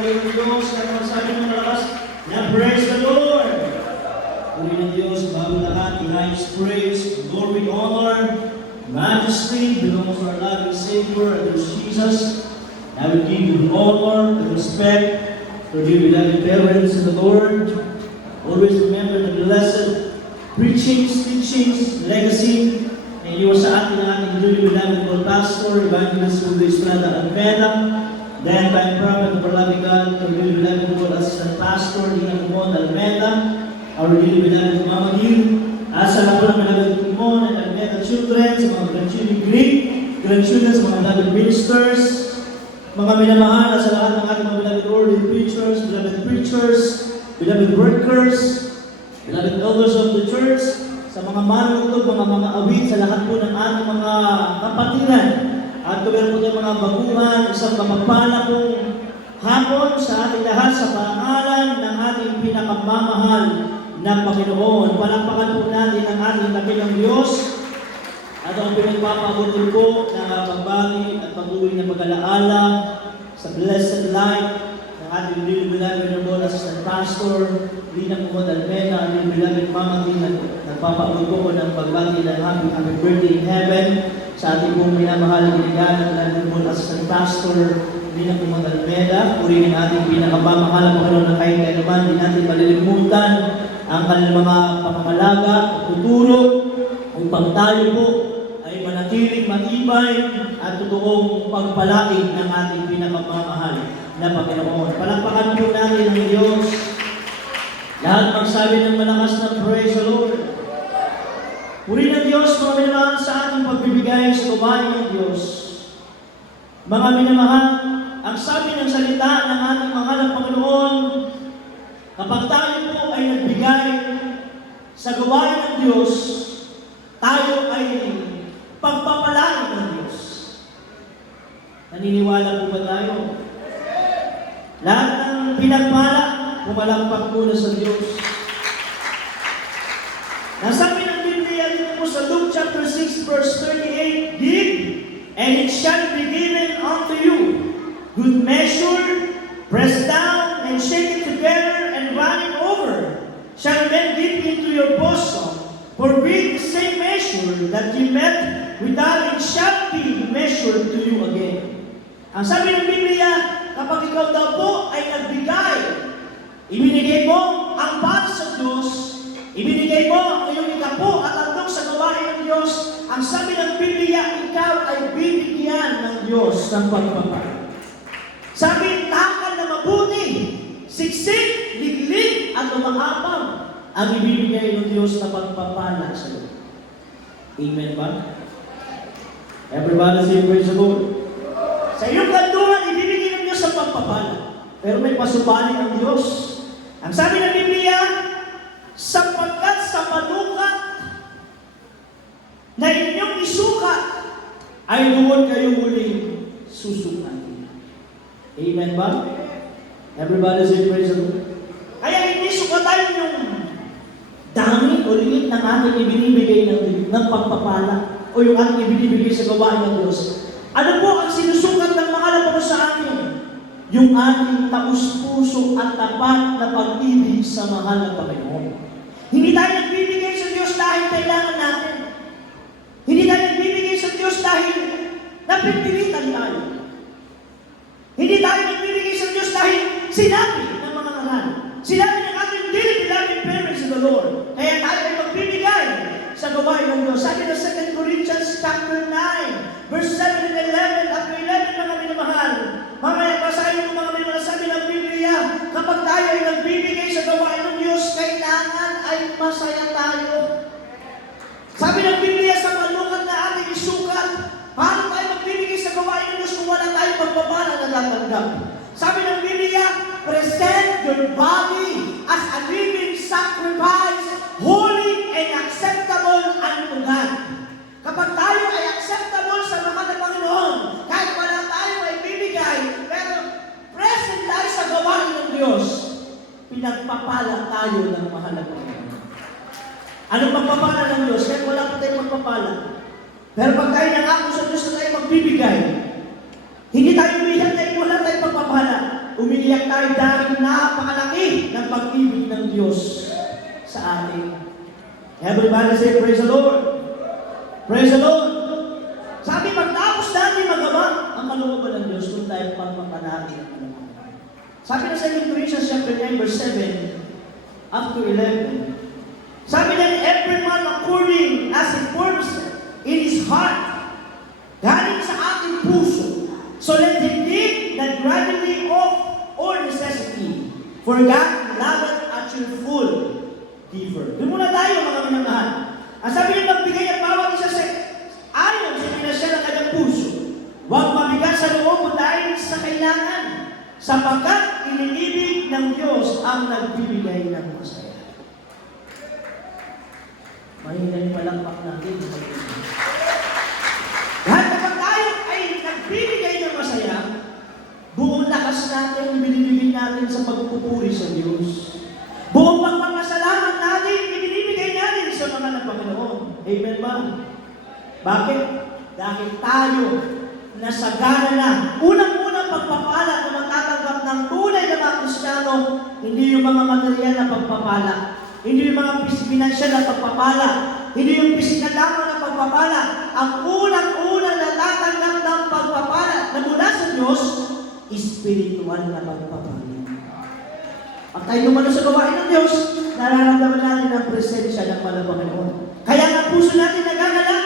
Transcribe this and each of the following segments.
palagay ng Diyos, kaya magsabi ng malakas na praise the Lord. Puri ng Diyos, bago lahat, the highest praise, glory, honor, majesty belongs to our loving Savior, and Jesus. I will give you honor and respect for you, beloved parents in the Lord. Always remember the blessed preachings, teachings, legacy, and you sa atin ang ating dearly beloved Lord Pastor, Evangelist Julio Estrada Almeda, then by prophet of our loving God, our dearly beloved Lord Assistant Pastor, Dina Kumon Almeda, our dearly beloved Mama Gil, sa lahat po ng beloved Kumon and Almeda children, sa mga grandchildren Greek, grandchildren, sa mga beloved ministers, mga minamahal sa lahat ng ating mga beloved ordained preachers, beloved workers, beloved elders of the church, sa mga manunod, mga awit, sa lahat po ng ating mga kapatiran. At kung meron po tayong mga baguhan, isang kapagpala pong hapon sa ating lahat sa pangalan ng ating pinakamamahal na Panginoon. Palampakan po natin ang ating dakilang Diyos at ang pinagpapabutin po na pagbati at pag-uwi ng pag-alaala sa blessed life ng ating dearly beloved Lord Assistant Pastor, Lina Kumon Almeda, dearly beloved Mama Gil, nagpapaabot po ng pagbati ng happy birthday in heaven sa ating pong minamahal na ginagawa ng Lord Assistant Pastor, Lina Kumon Almeda. Puri ng ating pinakamamahal na Panginoon na kahit kailanman, di natin malilimutan ang kanilang mga pangangalaga at tuturo upang tayo po ay manatiling matibay at totoong pagpalain ng ating pinakamamahal na Panginoon. Palakpakan po natin ang Diyos. Lahat magsabi ng malakas na praise the Lord. Puri ng Diyos, mga minamahal, sa ating pagbibigay sa gawain ng Diyos. Mga minamahal, ang sabi ng salita ng ating mahal na Panginoon, kapag tayo po ay nagbigay sa gawain ng Diyos, tayo ay pagpapalain ng Diyos. Naniniwala po ba tayo? Lahat ng pinagpala, pumalakpak muna sa Diyos. Nasabi ng Biblia dito po sa Luke chapter 6 verse 38, Give, and it shall be given unto you. Good measure, pressed down, and shaken together, and running over, shall men give into your bosom. For with the same measure that you met withal, it shall be measured to you again. Ang sabi ng Biblia, kapag ikaw daw po ay nagbigay, ibinigay mo ang para sa Diyos, ibinigay mo ang iyong ikapo at andok sa gawain ng Diyos, ang sabi ng Biblia, ikaw ay bibigyan ng Diyos ng pagpapala. Sabi, takal na mabuti, siksik, liglig, at umahabang ang ibibigay ng Diyos na pagpapala sa iyo. Amen ba? Everybody say praise the Lord. Sa iyong kanduhan, ibibigay ng Diyos ang pagpapala. Pero may pasubali ang Diyos. Ang sabi ng Biblia, sapagkat sa panukat na inyong isukat, ay doon kayo muling susukat. Amen ba? Everybody say praise the Lord. Kaya hindi sukatan yung dami o limit ng ating ibinibigay ng pagpapala o yung ating ibinibigay sa gawain ng Diyos. Ano po ang sinusukat ng mga alapaw sa atin? Yung ating taus-puso at tapat na pag-ibig sa mahal na Panginoon. Hindi tayo nagbibigay sa Diyos dahil kailangan natin. Hindi tayo nagbibigay sa Diyos dahil napipilitan tayo. Hindi tayo nagbibigay sa Diyos dahil sinabi ng mga ngalan. Sinabi ng ating dearly beloved parents in the Lord. Kaya tayo ay magbibigay sa gawain ng Diyos. Sabi ng 2 Corinthians chapter 9, verse 7 and 11, at 11 mga minamahal. Mamaya basahin ko mga minamahal, sabi ng Biblia, kapag tayo ay nagbibigay sa gawain ng Diyos, kailangan ay masaya tayo. Sabi ng Biblia, sa panukat na ating isukat, paano tayo magbibigay sa gawain ng Diyos kung wala tayong pagpapala na tatanggap? Sabi ng Biblia, present your body as a living sacrifice, holy and acceptable unto God. Kapag tayo ay acceptable sa mahal na Panginoon, kahit wala tayo ay bibigay, pero present tayo sa gawain ng Diyos, pinagpapala tayo ng mahal na Panginoon. Anong pagpapala ng Diyos? Kahit wala pa tayong pagpapala. Pero pag tayo nangako sa Diyos na tayo magbibigay, hindi tayo bilang na wala tayong pagpapala. umiiyak tayo dahil napakalaki ng pag-ibig ng Diyos sa atin. Everybody say, praise the Lord. Praise the Lord. Sabi, pagtapos natin magawa ang kalooban ng Diyos, kung tayo pagpapanapin ang kalooban. Sabi na sa 2 Corinthians chapter 9, verse 7, up to 11, sabi na, every man according as he purposes in his heart, galing sa ating puso, so let him live not gradually of or necessity, for God loveth a cheerful giver. Doon muna tayo, mga minamahal. Ang sabi niya, magbigay ang bawat isa sa ayon sa pinasya ng kanyang puso. Huwag mabigat sa loob dahil sa kailangan, sapagkat iniibig ng Diyos ang nagbibigay ng masaya. Mahina yung palakpak natin. Dahil kapag tayo ay nagbibigay ng masaya, buong lakas natin binibigay natin sa pagpupuri sa Diyos. Buong pagpapasalamat natin ibinibigay natin sa mga nagpapanoon. Amen ba? Bakit? Dahil tayo nasagana na. Unang-unang pagpapala na matatanggap ng tunay na mga Kristiyano, hindi yung mga material na pagpapala. Hindi yung mga pinansyal na pagpapala. Hindi yung pisikal lamang na pagpapala. Ang unang-unang natatanggap ng pagpapala na mula sa Diyos, spiritual na pagpapala. Pag tayo lumano sa gawain ng Diyos, nararamdaman natin ang presensya ng Panginoon. Kaya ang puso natin nagagalak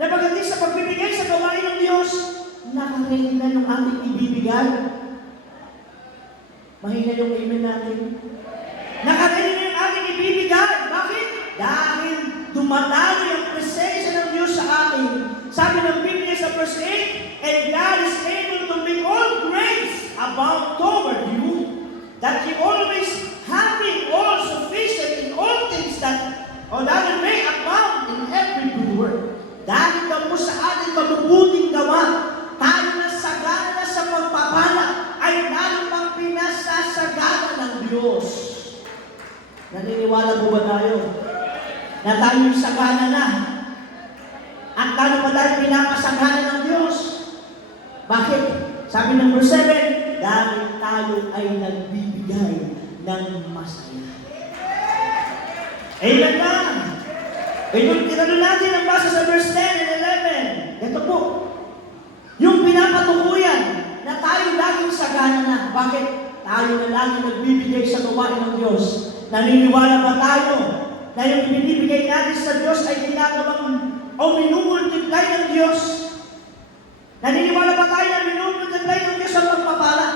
na pagdating sa pagbibigay sa gawain ng Diyos, nakaready na yung ating ibibigay. Mahina yung amen natin. Nakaready na yung ating ibibigay. Bakit? Dahil dumadalo yung presensya ng Diyos sa atin. Sabi ng Biblia sa verse 8, and God is able to make all grace abound toward you, that you always having all sufficient in all things that may abound in every good work. Dahil mo sa ating mabubuting gawa, tayo na sagana na sa pagpapala, ay lalo pang pinasasagana ng Diyos. Naniniwala po ba tayo? Na tayo'y sagana na. At lalo pa tayo pinapasagana ng Diyos. Bakit? Sabi ng verse 7, dahil tayo ay nagbibigay ng masaya. Amen ba? Ito, tinanong natin ang basa sa verse 10 and 11. Ito po, yung pinapatukuyan na tayo laging sagana na. Bakit? Tayo na laging nagbibigay sa gawain ng Diyos. Naniniwala ba tayo na yung binibigay natin sa Diyos ay ginagawang o minumultiply ng Diyos? Naniniwala ba tayo na minumultiply ng Diyos ang pagpapala?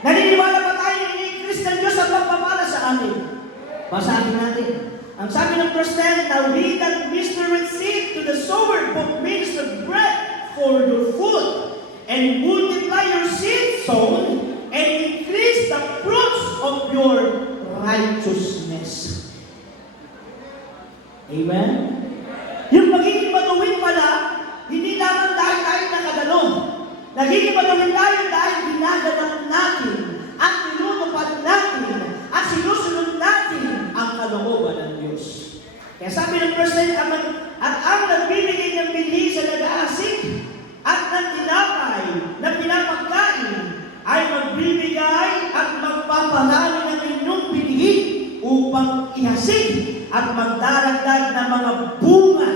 Naniniwala ba tayo na ini-increase ng Diyos ang pagpapala sa atin? Basahin natin. Ang sabi ng verse 10, now he that ministereth seed to the sower both minister bread for your food, and multiply your seed sown, and increase the fruits of your righteousness. Amen? Yung magiging matuwid pala, hindi lamang dahil tayo nakadalo. Nagiging matuwid tayo dahil ginaganap natin at tinutupad natin at sinusunod natin ang kalooban ng Diyos. Kaya sabi ng verse 9, at ang nagbibigay ng binhi sa nag-aasik at ng tinapay na pinapagkain ay magbibigay at magpapalalo ng inyong binhi upang ihasik at magdaragdag ng mga bunga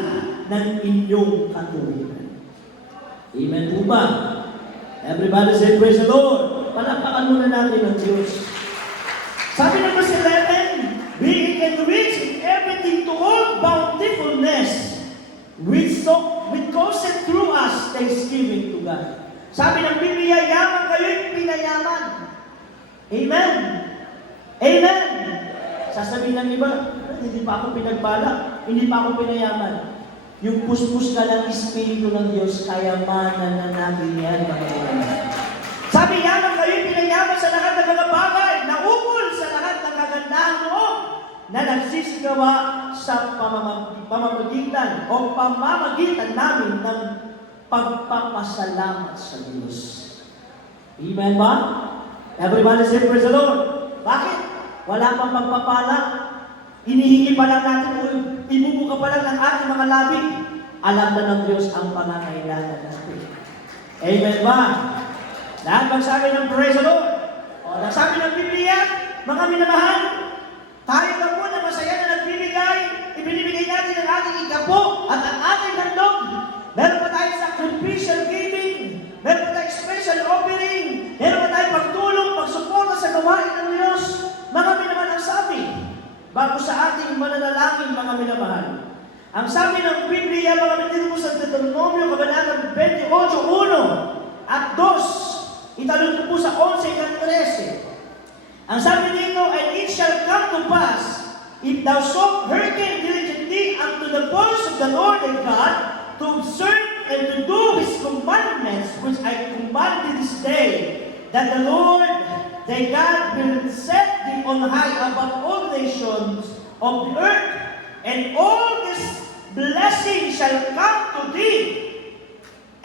ng inyong katuwiran. Amen po ba? Everybody say, praise the Lord. Palakpakan muna natin ang Diyos. Sabi ng verse 11, being enriched in everything to all bountifulness, which causeth through us thanksgiving to God. Sabi ng Biblia, yaman kayo'y pinayaman. Amen. Amen. Sasabihin ng iba, hindi pa ako pinagpala, hindi pa ako pinayaman. Yung puspus ka ng Espiritu ng Diyos, kayamanan na natin yan. Sabi, yaman kayo'y pinayaman sa lahat ng mga bagay, naukol sa lahat ng kagandahan loob, na nagsisigawa sa pamamagitan o pamamagitan namin ng pagpapasalamat sa Diyos. Amen ba? Everybody say, praise the Lord. Bakit? Wala pang pagpapala. Hinihingi pa lang natin, ibubuka pa lang ng ating mga labi. Alam na ng Diyos ang pangangailangan natin. Amen ba? Lahat magsabi ng praise the Lord. Ang sabi ng Biblia, mga minamahal, tayo ba po na masaya na nagbibigay, ibinibigay natin ang ating ikapo at ang ating handog. Meron pa tayong sacrificial giving, meron pa tayong special offering, meron pa tayong pagtulong, pagsuporta sa gawain ng Diyos. Mga minamahal ang sabi, bago sa ating mananalangin, mga minamahal. Ang sabi ng Biblia, mga minamahal po sa Deuteronomio, Kabanatang 28:1 at 2, italon ko po sa 11 at 13. Ang sabi dito, and it shall come to pass, if thou shalt hearken diligently unto the voice of the Lord thy God, to observe and to do his commandments, which I command thee this day, that the Lord thy God will set thee on high above all nations of the earth, and all this blessing shall come to thee,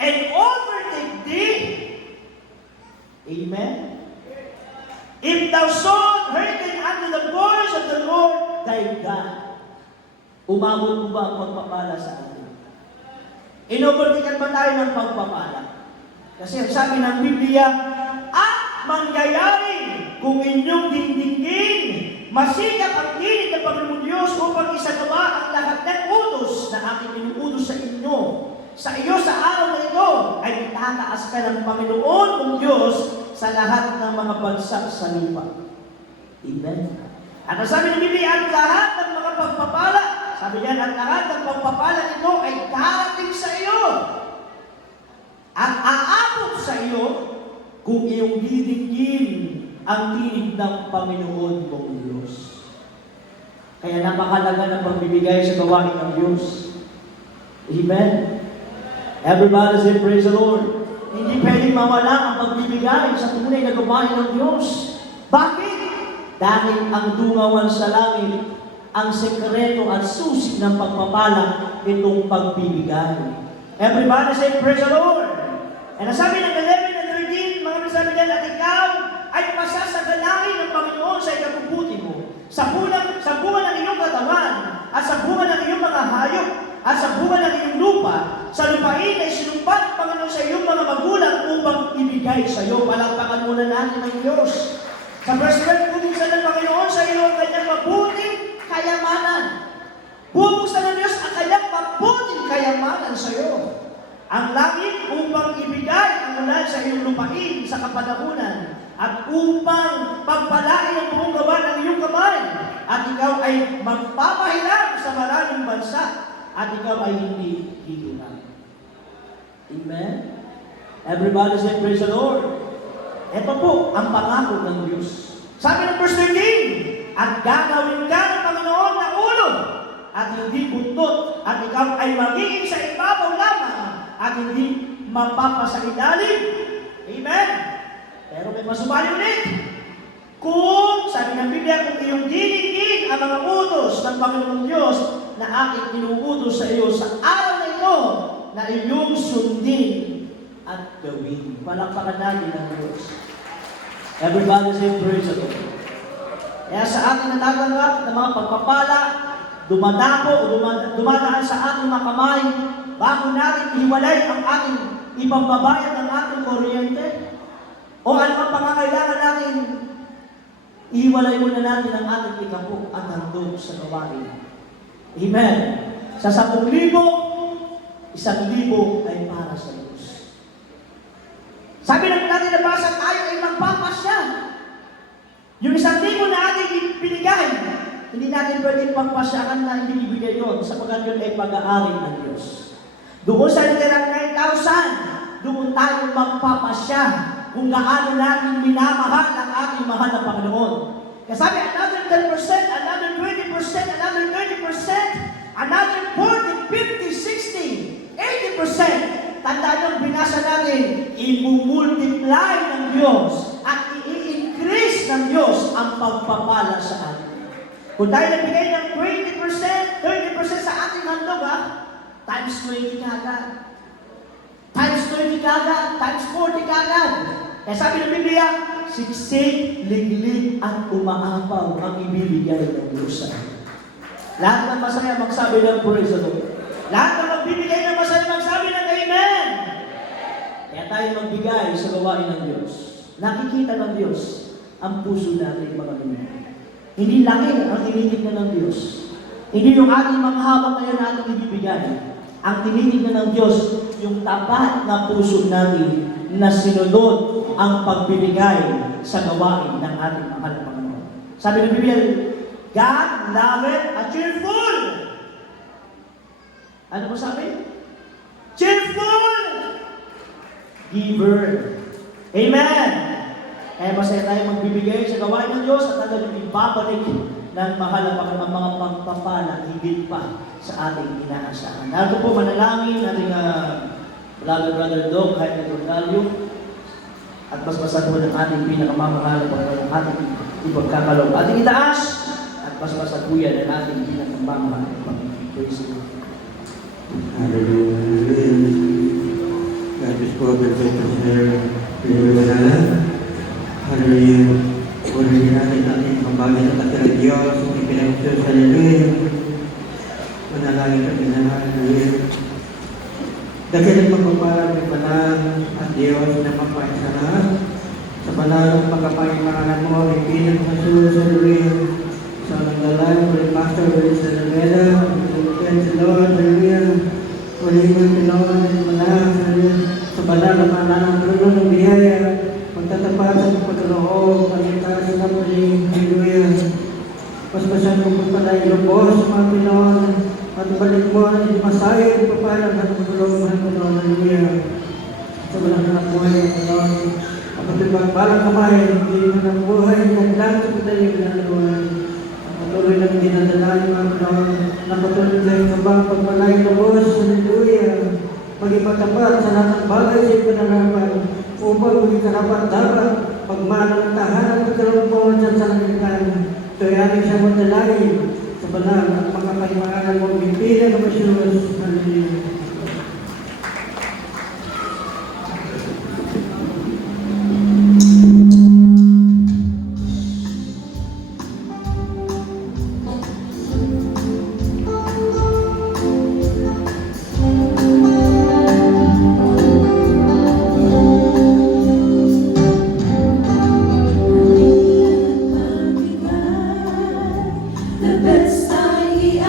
and overtake thee. Amen. If thou shalt hearken unto the voice of the Lord thy God. Umabot mo ba ang pagpapala sa atin? Inobertikan ba tayo ng pagpapala? Kasi ang sabi ng Biblia, at mangyayari kung inyong dindigin, masikap ang tinig ng Panginoon Diyos upang isagawa ang lahat ng utos na aking inuutos sa inyo. Sa iyo sa araw na ito ay itataas ka ng Panginoon mong Diyos sa lahat ng mga bansa sa lupa. Amen. At ang sabi ng Biblia, ang lahat ng mga pagpapala, sabi niyan, ang lahat ng pagpapala nito ay darating sa iyo. Ang aabot sa iyo kung iyong didinggin ang tinig ng Panginoon mong Diyos. Kaya napakalaga ng pagbibigay sa gawain ng Diyos. Amen. Everybody say, praise the Lord. Hindi pwedeng mawala ang pagbibigay sa tunay na gawain ng Diyos. Bakit? Dahil ang dungawan sa langit, ang sekreto at susi ng pagpapala itong pagbibigay. Everybody say, praise the Lord. And nasabi ng 11 and 13, mga nasabi niyan, at ikaw ay pasasagalangin ng Panginoon sa ikabubuti mo, sa bunga ng iyong katawan, at sa bunga ng iyong mga hayop, at sa bunga ng iyong lupa, sa lupain ay sinumpat ng Panginoon sa iyong mga magulang upang ibigay sa iyo. Palakpakan muna natin ng Diyos. Sa verse 12, bubuksan ng Panginoon sa iyo ang kanyang mabuting kayamanan. Bubuksan ng Diyos ang kanyang mabuting kayamanan sa iyo. Ang langit upang ibigay ang ulan sa iyong lupain sa kapanahunan, at upang pagpalain ang buong gawa ng iyong kamay, at ikaw ay magpapahiram sa maraming bansa, at ikaw ay hindi hihinang. Amen? Everybody say, praise the Lord. Ito po ang pangako ng Diyos. Sabi ng verse 13, at gagawin ka ng Panginoon na ulo, at hindi buntot, at ikaw ay magiging sa ibabaw lamang, at hindi mapapasailalim. Amen? Pero may masumali ulit. Kung, sabi ng Biblia, kung iyong dinigin ang mga utos ng Panginoon Diyos na aking inuutos sa iyo sa araw na ito, na iyong sundin at gawin. Palakpakan natin ng Diyos. Everybody say, praise the Lord. Kaya sa ating natatanggap ng mga pagpapala, dumadapo o dumadaan sa ating mga kamay, bago natin ihiwalay ang ating ipambabayad ng ating kuryente, o anumang pangangailangan natin, ihiwalay muna natin ang ating ikapo at handog sa gawain. Amen. Sa 10,000, 1,000 ay para sa Diyos. Sabi naman natin na basa tayo ay magpapasya. Yung 1,000 na ating binigay, hindi natin pwedeng pagpasyakan na hindi ibigay yun, sapagkat yun ay pag-aari ng Diyos. Doon sa nitirang 9,000, doon tayo magpapasya kung gaano natin minamahal ang ating mahal na Panginoon. Kaya sabi, another 10%, another 20%, another 30%, another 40, 50, 60, 80%. Tandaan yung binasa natin, i-multiply ng Diyos at i-increase ng Diyos ang pagpapala sa atin. Kung tayo nagbigay ng 20%, 30% sa ating handog, times 20 kagad. Times 30 kagad, times 40 kagad. Kaya sabi ng Biblia, siksik, liglig, at umaapaw ang ibibigay ng Diyos sa atin. Lahat ng masaya magsabi ng praise the Lord. Lahat ng magbibigay ng masaya magsabi ng Amen. Kaya tayo magbigay sa gawain ng Diyos. Nakikita ng Diyos ang puso natin, mga Panginoon. Hindi laki ang tinitignan ng Diyos. Hindi yung ating mga habang ngayon na ating ibibigay. Ang tinitignan ng Diyos, yung tapat na puso natin na sinunod ang pagbibigay sa gawain ng ating mahal na Panginoon. Sabi ng Biblia, God loveth a cheerful. Ano po sabi? Cheerful giver. Amen! Kaya masaya tayo magbibigay sa gawain ng Diyos at talagang ibabalik ng mahal na Panginoon ang mga pagpapala higit pa sa ating inaasahan. Narito po manalangin ating Brother Dog, Jaime Ronaldo, at basbasan po ng ating pinakamamahal na Panginoon, ating ipagkakalog. Ating itaas at basbasan po yan ng ating pinakamamahal na Panginoon. Praise God. Hallelujah. God is God, the Hallelujah. Hallelujah. Purihin natin ating pambagan at ating Diyos, ang pinagsus. Hallelujah. Manalangin kami na Hallelujah. Dakilang magpapalad ng banal at Diyos na magpapasalamat sa banal at pagkapangimanganan mo, ipinan sa Jesus. Hallelujah. Sa nagdalayan, Holy Pastor, Holy Salamela, Holy Lord, Hallelujah. Holy Pinoon, Manang, sa banal na mananang tulong ng biyaya, magtatapasan ng pagkaloob, pagkitaas na muling, Hallelujah. Paspasan mo po pala yung lubos, mga Pinoon, at balik mo ang masayo, ipapalang at magulong, mga Pinoon, Hallelujah. Sa walang ng buhay, mga Pinoon, ang patibag-balang kamay, hindi mo ng buhay, naglang sa patalim ng buhay. Patuloy ng dinadalain, mga Pinoon, na patuloy kayo kabang pagpalay lubos, Hallelujah. Magipatapat sa lahat ng bagay sa ipanarapan, upang maging karapat dapat pagmanang tahanan at kalumpungan dyan sa langitan. Tuyanin siya mo dalain sa banal at makapaimanganan mo bibilang ng Diyos. Hallelujah. The best I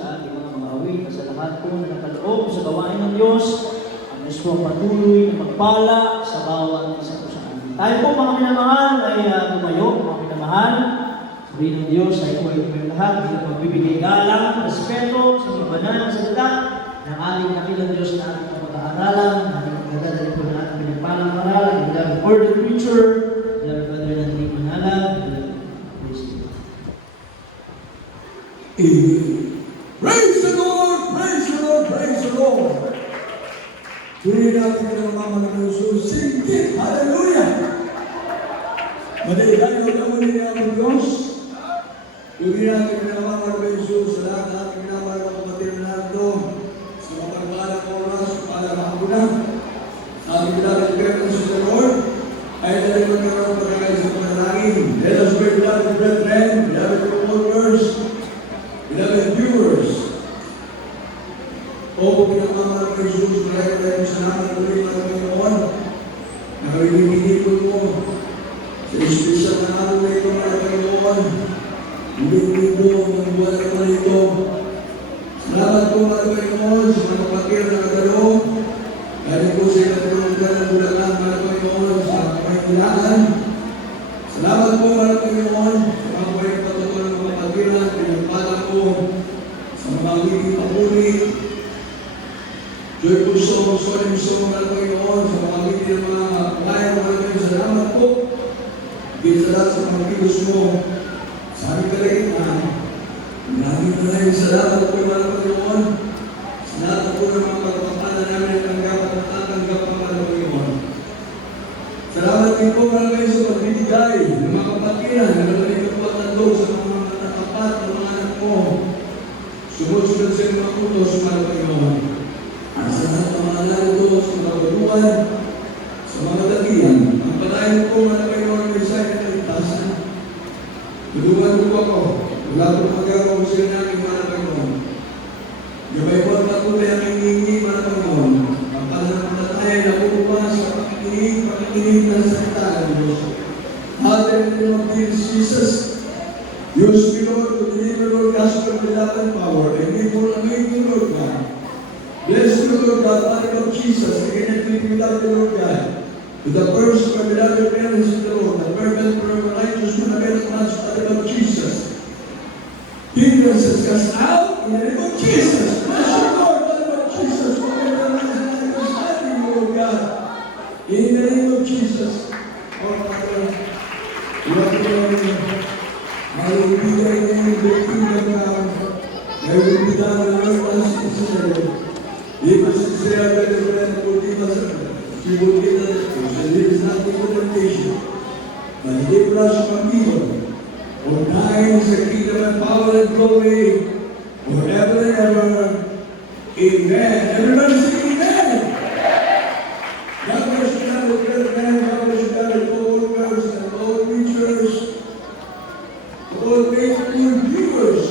sa ating mga awit at sa lahat po na nakaloob sa gawain ng Diyos. Ang Diyos po ang patuloy na magpala sa bawat isa po sa atin. Tayo po mga minamahal ay tumayo, mga minamahal. Sabihin ng Diyos ay po yung lahat, hindi magbibigay galang, respeto sa mga banal na salita ng ating nakilang Diyos na ating pag-aaralan, ating pagdadali po ng ating pinagpalang aral, ang beloved word of preacher, beloved brother na hindi manala, beloved praise the Lord. Praise the Lord! Praise the Lord! Praise the Lord! Tuloy natin ang mga mga Jesus. Singkit! Hallelujah! Madaligay ang naman niya ang Diyos. Tuloy natin ang mga mga Jesus sa lahat ng ating minamahal na kapatid na narito. Sa mga pagkalang oras, para makagulang. Sa ating beloved brethren sa the Lord, ay dahil magkaroon pagkakay sa panalangin. Let us pray, beloved brethren, beloved co-workers, beloved viewers. O pinagmamahal ng Jesus, maraming salamat po rin mga Panginoon. Nakalimutin mo sa espesyal na araw na ito mga Panginoon. Libo ng buwan na naman ito. Salamat po mga Panginoon sa mga kapatid na nagdalo. Galing po sa ilang ng Bulacan mga Panginoon sa Panginoon. Salamat po mga Panginoon sa mga kapatid patutunan ng mga kapatid na pinagpala po sa mga magiging papuli. Joy puso, solim puso mga Panginoon sa mga magiging mga bayan mga Panginoon. Salamat po. Ginsalat sa mga kilos mo sa aming kalagitnaan. Maraming salamat po mga Panginoon. Salamat po ng mga pagpapala namin at tanggap at tatanggap ng mga Panginoon. Salamat din po mga Panginoon sa pagbibigay ng mga kapatiran na nalalig po at nandog sa mga natapat ng mga anak mo. Sumusunod sa mga utos mga Panginoon. At sa lahat ng mga narito sa mga baluan, sa mga dagian, ang palayan po mga Panginoon may sa inyong kaligtasan. Tulungan po ako, wala po magagawa sa namin mga Panginoon. Gabay po at patuloy ang hiningi mga Panginoon. Ang pananampalataya na pupuwa sa pakikinig ng salita ng Diyos. Father, in the name of Jesus, use me, Lord, to deliver, Lord, gospel with love and power, and give more anointing, Lord God. Bless you, Lord God, Father of Jesus, again and we love you, Lord God. To the first, my beloved parents in the Lord, the perfect, forever righteous, and again, much, Father of Jesus. Demons has cast out in the name of Jesus. Bless you, Lord, Father of Jesus, forever understanding, Lord God. In the name of Jesus, oh Father, we are praying. Hallelujah, in the name of the kingdom now. Thy will be done on earth as it is in heaven. Give us this day our daily bread, and forgive us our debts. We forgive us our debts, and lead us not into temptation, but deliver us from evil. For thine is the kingdom and power and glory, forever and ever. Amen. Everybody say amen. God bless you, God bless you, God bless you, co-workers and all preachers, all faithful viewers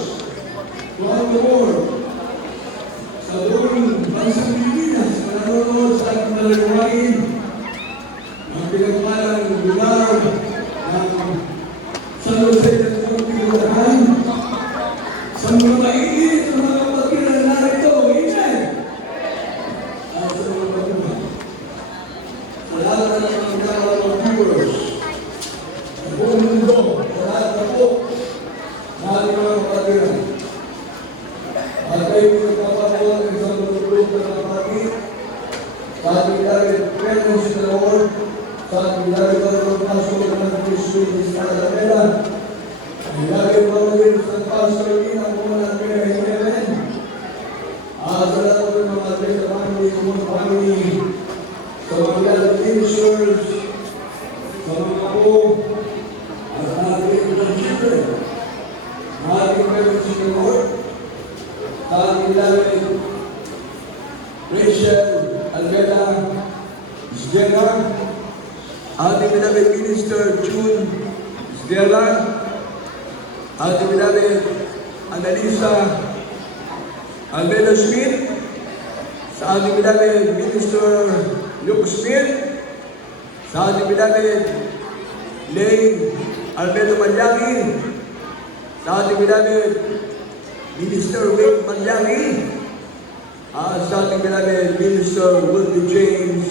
throughout the world. Sa buong bansang Pilipinas, nanonood sa ating malagawain, ang pinagpalang lugar ng San Jose del Monte, Bulacan, sa mga mainit na mga kapatid na narito, amen! At sa mga patuloy, sa lahat ng mga viewers, sa buong mundo, sa lahat na po, sa ating mga kapatid. At kayo pinagpapatuloy ng isang matulog na kapatid, sa ating beloved parents in the Lord, sa ating beloved Pastor ng Kristo in Isabela, ang beloved Pangulin sa Pastor in ang mga natin in heaven, sa lahat ng mga Beta family, mga family, sa mga beloved ministers, sa mga po, at sa ating mga children, sa ating parents in the Lord, sa ating beloved Rachel, Alveda, Isjena, ating beloved minister June Isdela, ating beloved Annalisa Alveda Smith, sa ating beloved minister Luke Smith, sa ating beloved Lane Alveda Malyaki, sa ating beloved Minister Wayne Malyari, sa ating beloved Minister Wilkie James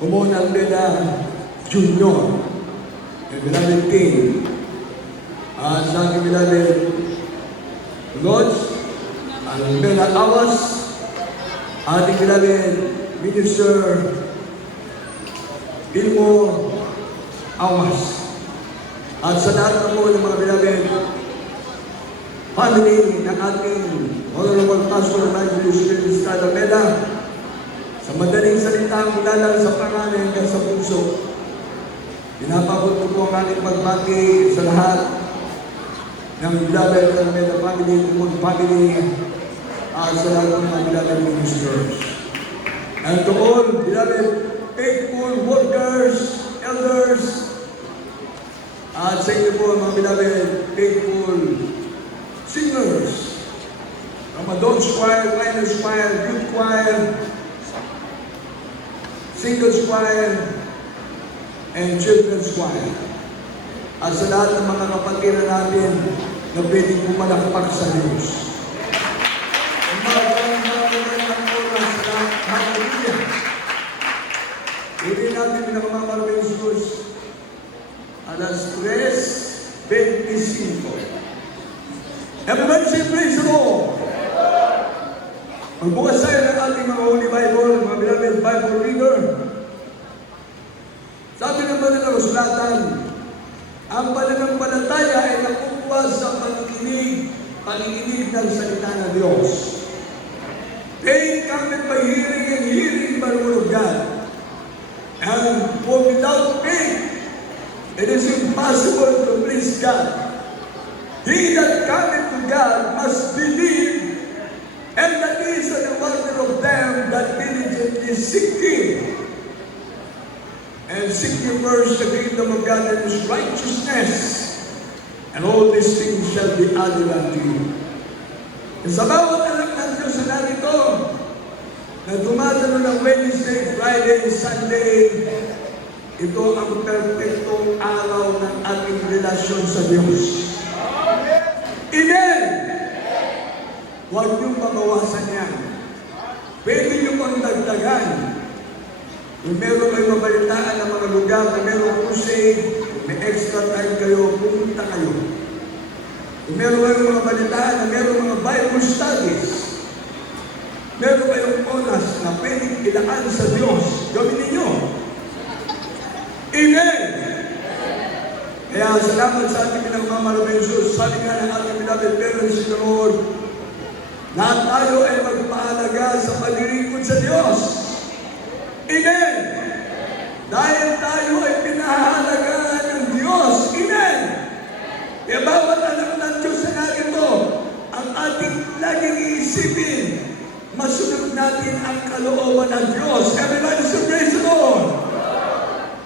Humona Almeida Jr., and beloved King, sa ating beloved Lodge Almeida Awas, ating beloved Minister Ilmo Awas, at sa lahat po ng mga beloved family ng ating Honorable Pastor Evangelist Philip Almeida, sa madaling salita mula lang sa pangalan hanggang sa puso, pinapabot ko po ang aking pagbati sa lahat ng beloved Almeida family, Kumon family, sa lahat ng mga beloved ministers. And to all beloved faithful workers, elders, at sa inyo po mga beloved faithful singers, from adult choir, minor choir, youth choir, singles choir, and children's choir. At sa lahat ng mga kapatiran natin na pwedeng pumalakpak sa Diyos. Hindi natin pinakamamarami yung Diyos. Alas 3:25. Everybody say praise the Lord. Magbukas tayo ng ating mga Holy Bible, mga beloved Bible reader. Sabi ng banal na kasulatan, ang pananampalataya ay nakukuha sa panikinig ng salita ng Diyos. Faith cometh by hearing, and hearing by the word of God. And for without faith, it is impossible to please God. He that cometh to God must believe, and that is the wonder of them that diligently seek Him. And seek ye first the kingdom of God and His righteousness, and all these things shall be added unto you. Sa bawat anak ng Diyos na narito, na dumadalo ng Wednesday, Friday, Sunday, ito ang perfectong araw ng ating relasyon sa Diyos. Amen! Huwag niyong mabawasan yan. Pwede niyo pang dagdagan. Kung meron kayo mabalitaan ng mga lugar na meron crusade, may extra time kayo, pumunta kayo. Kung meron kayong mga balitaan na meron mga Bible studies, meron kayong oras na pwedeng ilaan sa Diyos, gawin ninyo. Amen! Kaya salamat sa ating pinagmamarami Jesus. Sabi nga ng ating beloved parents in the Lord, na tayo ay magpahalaga sa paglilingkod sa Diyos. Amen! Dahil tayo ay pinahalagaan ng Diyos. Amen! Kaya bawat anak ng Diyos na narito, ang ating laging iisipin, masunod natin ang kalooban ng Diyos. Everybody say praise the Lord!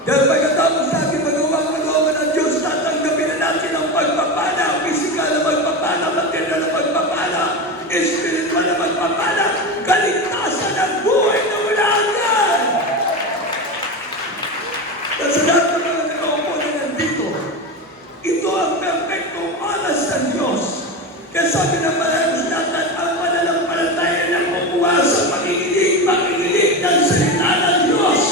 Dahil pagkatapos natin magawa ang kalooban ng Diyos, tatanggapin na natin ang pagpapala, physical na pagpapala, material na pagpapala, spiritual na pagpapala, kaligtasan ng buhay na wala agad. Dahil sa lahat ng mga nakaupo na nandito, ito ang perfectong oras ng Diyos. Kaya sabi ng Malayos natin, ang pananampalataya na kukuha sa pakikinig ng salita ng Diyos.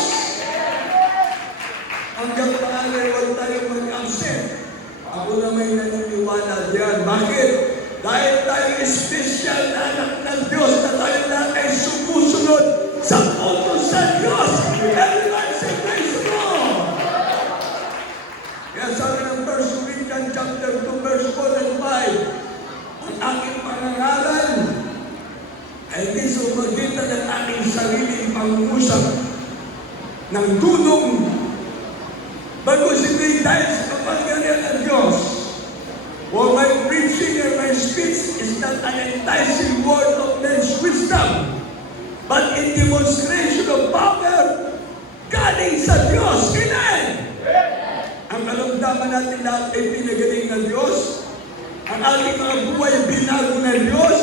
Hanggang paanay, huwag tayong mag-absent. Ako na may naniniwala diyan. Bakit? Dahil tayo special na anak ng Diyos na tayo lahat ay sumusunod sa utos sa Diyos. Everyone say praise the Lord. Kaya sabi ng 1 Corinthians chapter 2 verse 4 and 5, ang aking pangangaral ay hindi sumagitan ng aking sariling pangungusap ng tulong bago siya'y dahil sa kapangyarihan ng Diyos. For my preaching and my speech is not an enticing word of men's wisdom, but in demonstration of power galing sa Diyos. Amen! Ang karamdaman natin lahat ay pinagaling ng Diyos. Ang ating mga buhay binago ng Diyos.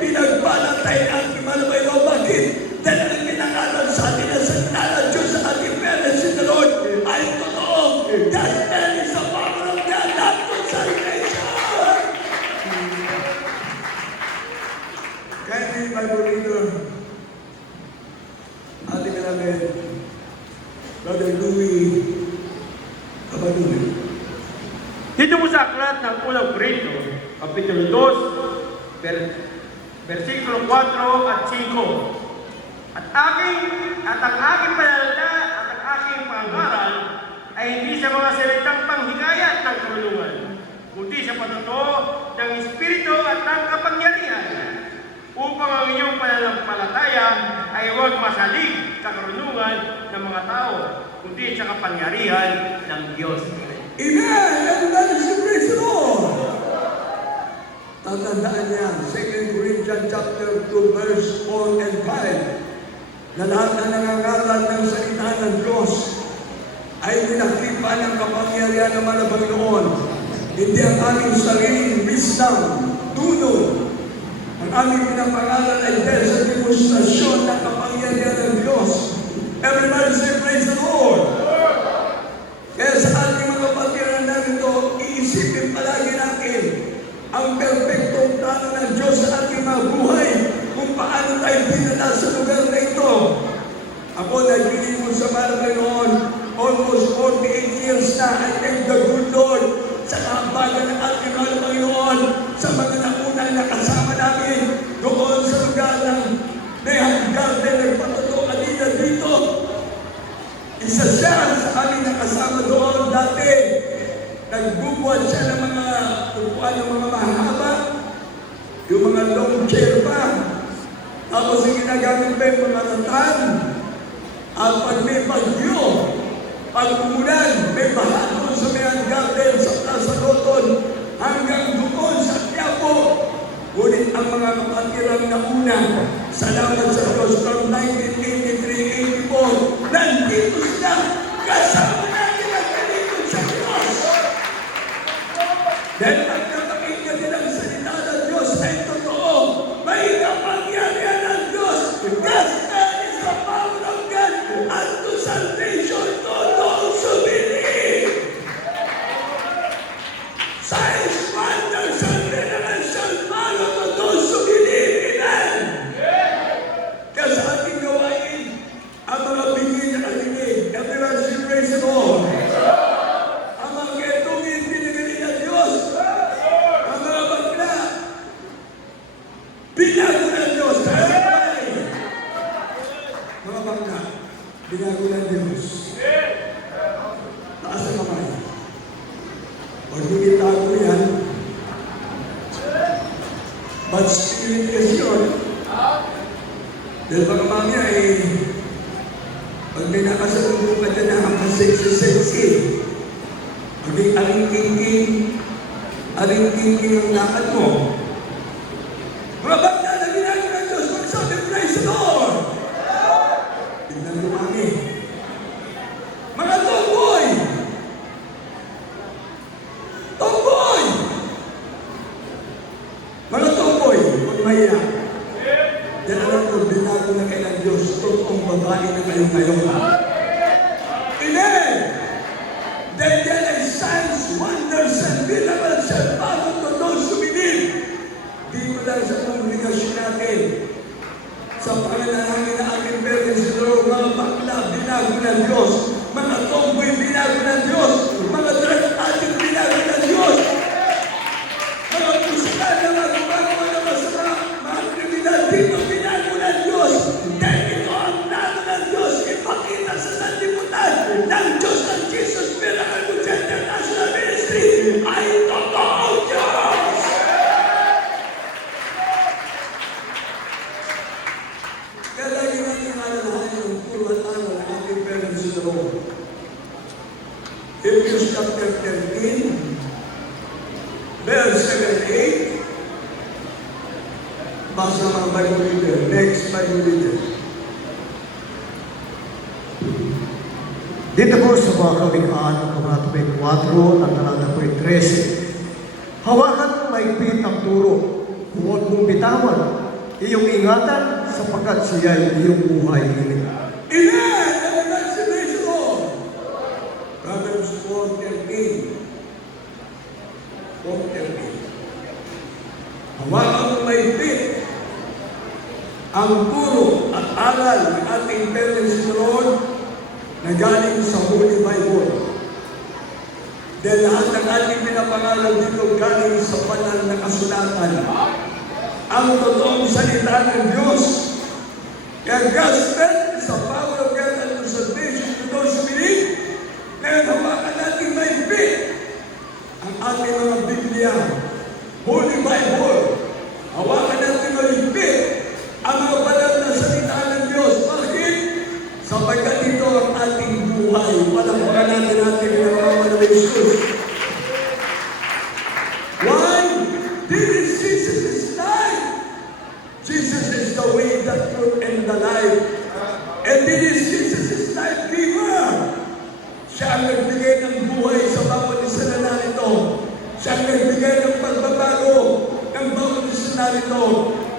Pinagbalantay ang imalabay o bakit? Dahil ang pinangalan sa atin na sa ng Diyos sa ating parents in the Lord ay totoo. That man is the power of God, not for salvation. Kindly, Bible reader, ating namin, Brother Louis Cabadume. Dito po sa aklat ng unang Korinto, Kapitulo 2, versikulo 4 at 5. At ang aking panalita at ang aking pangaral ay hindi sa mga salitang panghikayat ng karunungan, kundi sa patotoo ng Espiritu at ng kapangyarihan, upang ang iyong pananampalataya ay huwag masalig sa karunungan ng mga tao, kundi sa kapangyarihan ng Diyos. Amen! Everybody should praise the Lord! Tatandaan niya, 2 Corinthians chapter 2, verse 4 and 5, na lahat na nangangalan ng salita ng Diyos ay pinakipan ng kapangyarihan ng mga Panginoon. Hindi ang aming sariling wisdom, tunod. Ang aming pinapangalan ay dahil sa demonstrasyon ng kapangyarihan ng Diyos. Everybody say, praise the Lord! Kaya sa ating mga pagkiran narito, iisipin palagi natin ang perfectong plano ng Diyos sa ating mga buhay kung paano tayo dinala sa lugar na ito. Ako nagbiling mo sa Malabay noon, almost 48 years na. I thank the good Lord sa kahabagan ng ating Malabay noon, sa mga naunang nakasama namin doon sa lugar ng Mayhan Garden, nagpatuto kanina dito. Isa siya sa aming nakasama doon dati. Nagbubuhat siya ng mga upuan ng mga mahaba, yung mga long chair pa. Tapos yung ginagamit pa yung mga ratan. At pag may bagyo, pag umulan, may baha doon sa Mayhan Garden, sa Plaza Loton, hanggang doon sa Quiapo. Ngunit ang mga kapatirang nauna, salamat sa Diyos, from 1983-84, nandito sila, kasama natin ang kalikod sa Diyos. Dahil ang napakinggan nilang salita ng Diyos ay totoo, may kapangyarihan ng Diyos. God is the power of God unto salvation to those who believe. Signs, wonders, and miracles shall follow to those who believe. Amen. Kaya sa ating gawain, ang mga bingin na kalinig, everyone should praise the Lord. Ang mga ketungin, pinagaling ng Diyos. Ang mga bagla, binago ng Diyos. Mga bagla, binago ng Diyos. Taas ang kamay. Pag lumitago yan, but spirit kasi yun. Dahil baka mamaya pag may nakasalubong ka dyan na hanggang sexy, maging aring-king ang lakad mo. Mga bagla na ginagawa ng Diyos, magsabi, praise the Lord! Tingnan lumami. Mga tomboy! Tomboy! Mga tomboy, huwag mahiya. Dahil alam ko, binago na kayo ng Diyos, totoong babae na kayo ngayon. Amen! Dahil yan ay signs, wonders, and miracles shall follow to those who believe. Dito lang sa komunikasyon natin, sa panganalangin na aking parents, mga bakla, binago ng Diyos. Mga tomboy, binago ng Diyos. Mga drug addict, binago ng Diyos. Mga pusikan na magumagawa ng masama, mga kriminal, dito binago ng Diyos. Dahil ito ang plano ng Diyos, ipakita sa sanlibutan ng Diyos ng Jesus Miracle Movement International Ministry ay totoong Diyos. Kaya lagi natin alalahanin yung puro at aral ng ating parents in the Lord. Hebrews chapter 13, verse 7-8. Basa mga Bible reader. Next Bible reader. Dito po sa mga kawikaan ng Kabanata 24 at talata 13. Hawakan mo maigpit ang turo, huwag mong bitawan, iyong ingatan sapagkat siya ay iyong buhay hiling. Amen! And that's the praise the Lord. Proverbs 4:13. 4:13. Hawakan mo maigpit ang turo at aral ng ating parents in the Lord na galing sa Holy Bible. Dahil lahat ng ating pinapangalan dito galing sa banal na kasulatan. Ang totoong salita ng Diyos. Kaya gospel is the power of God unto salvation to those who believe. Ngayon hawakan natin mahigpit ang ating mga Biblia, Holy Bible. Hawakan natin mahigpit ang mga banal na salita ng Diyos. Bakit? Sapagkat ito ang ating buhay. Palampakan natin natin ang mga ng Jesus. Why? This is Jesus' life. Jesus is the way, the truth, and the life. And this is Jesus' life giver. Siya ang nagbigay ng buhay sa bawat isa na narito. Siya ang nagbigay ng pagbabago ng bawat isa na narito.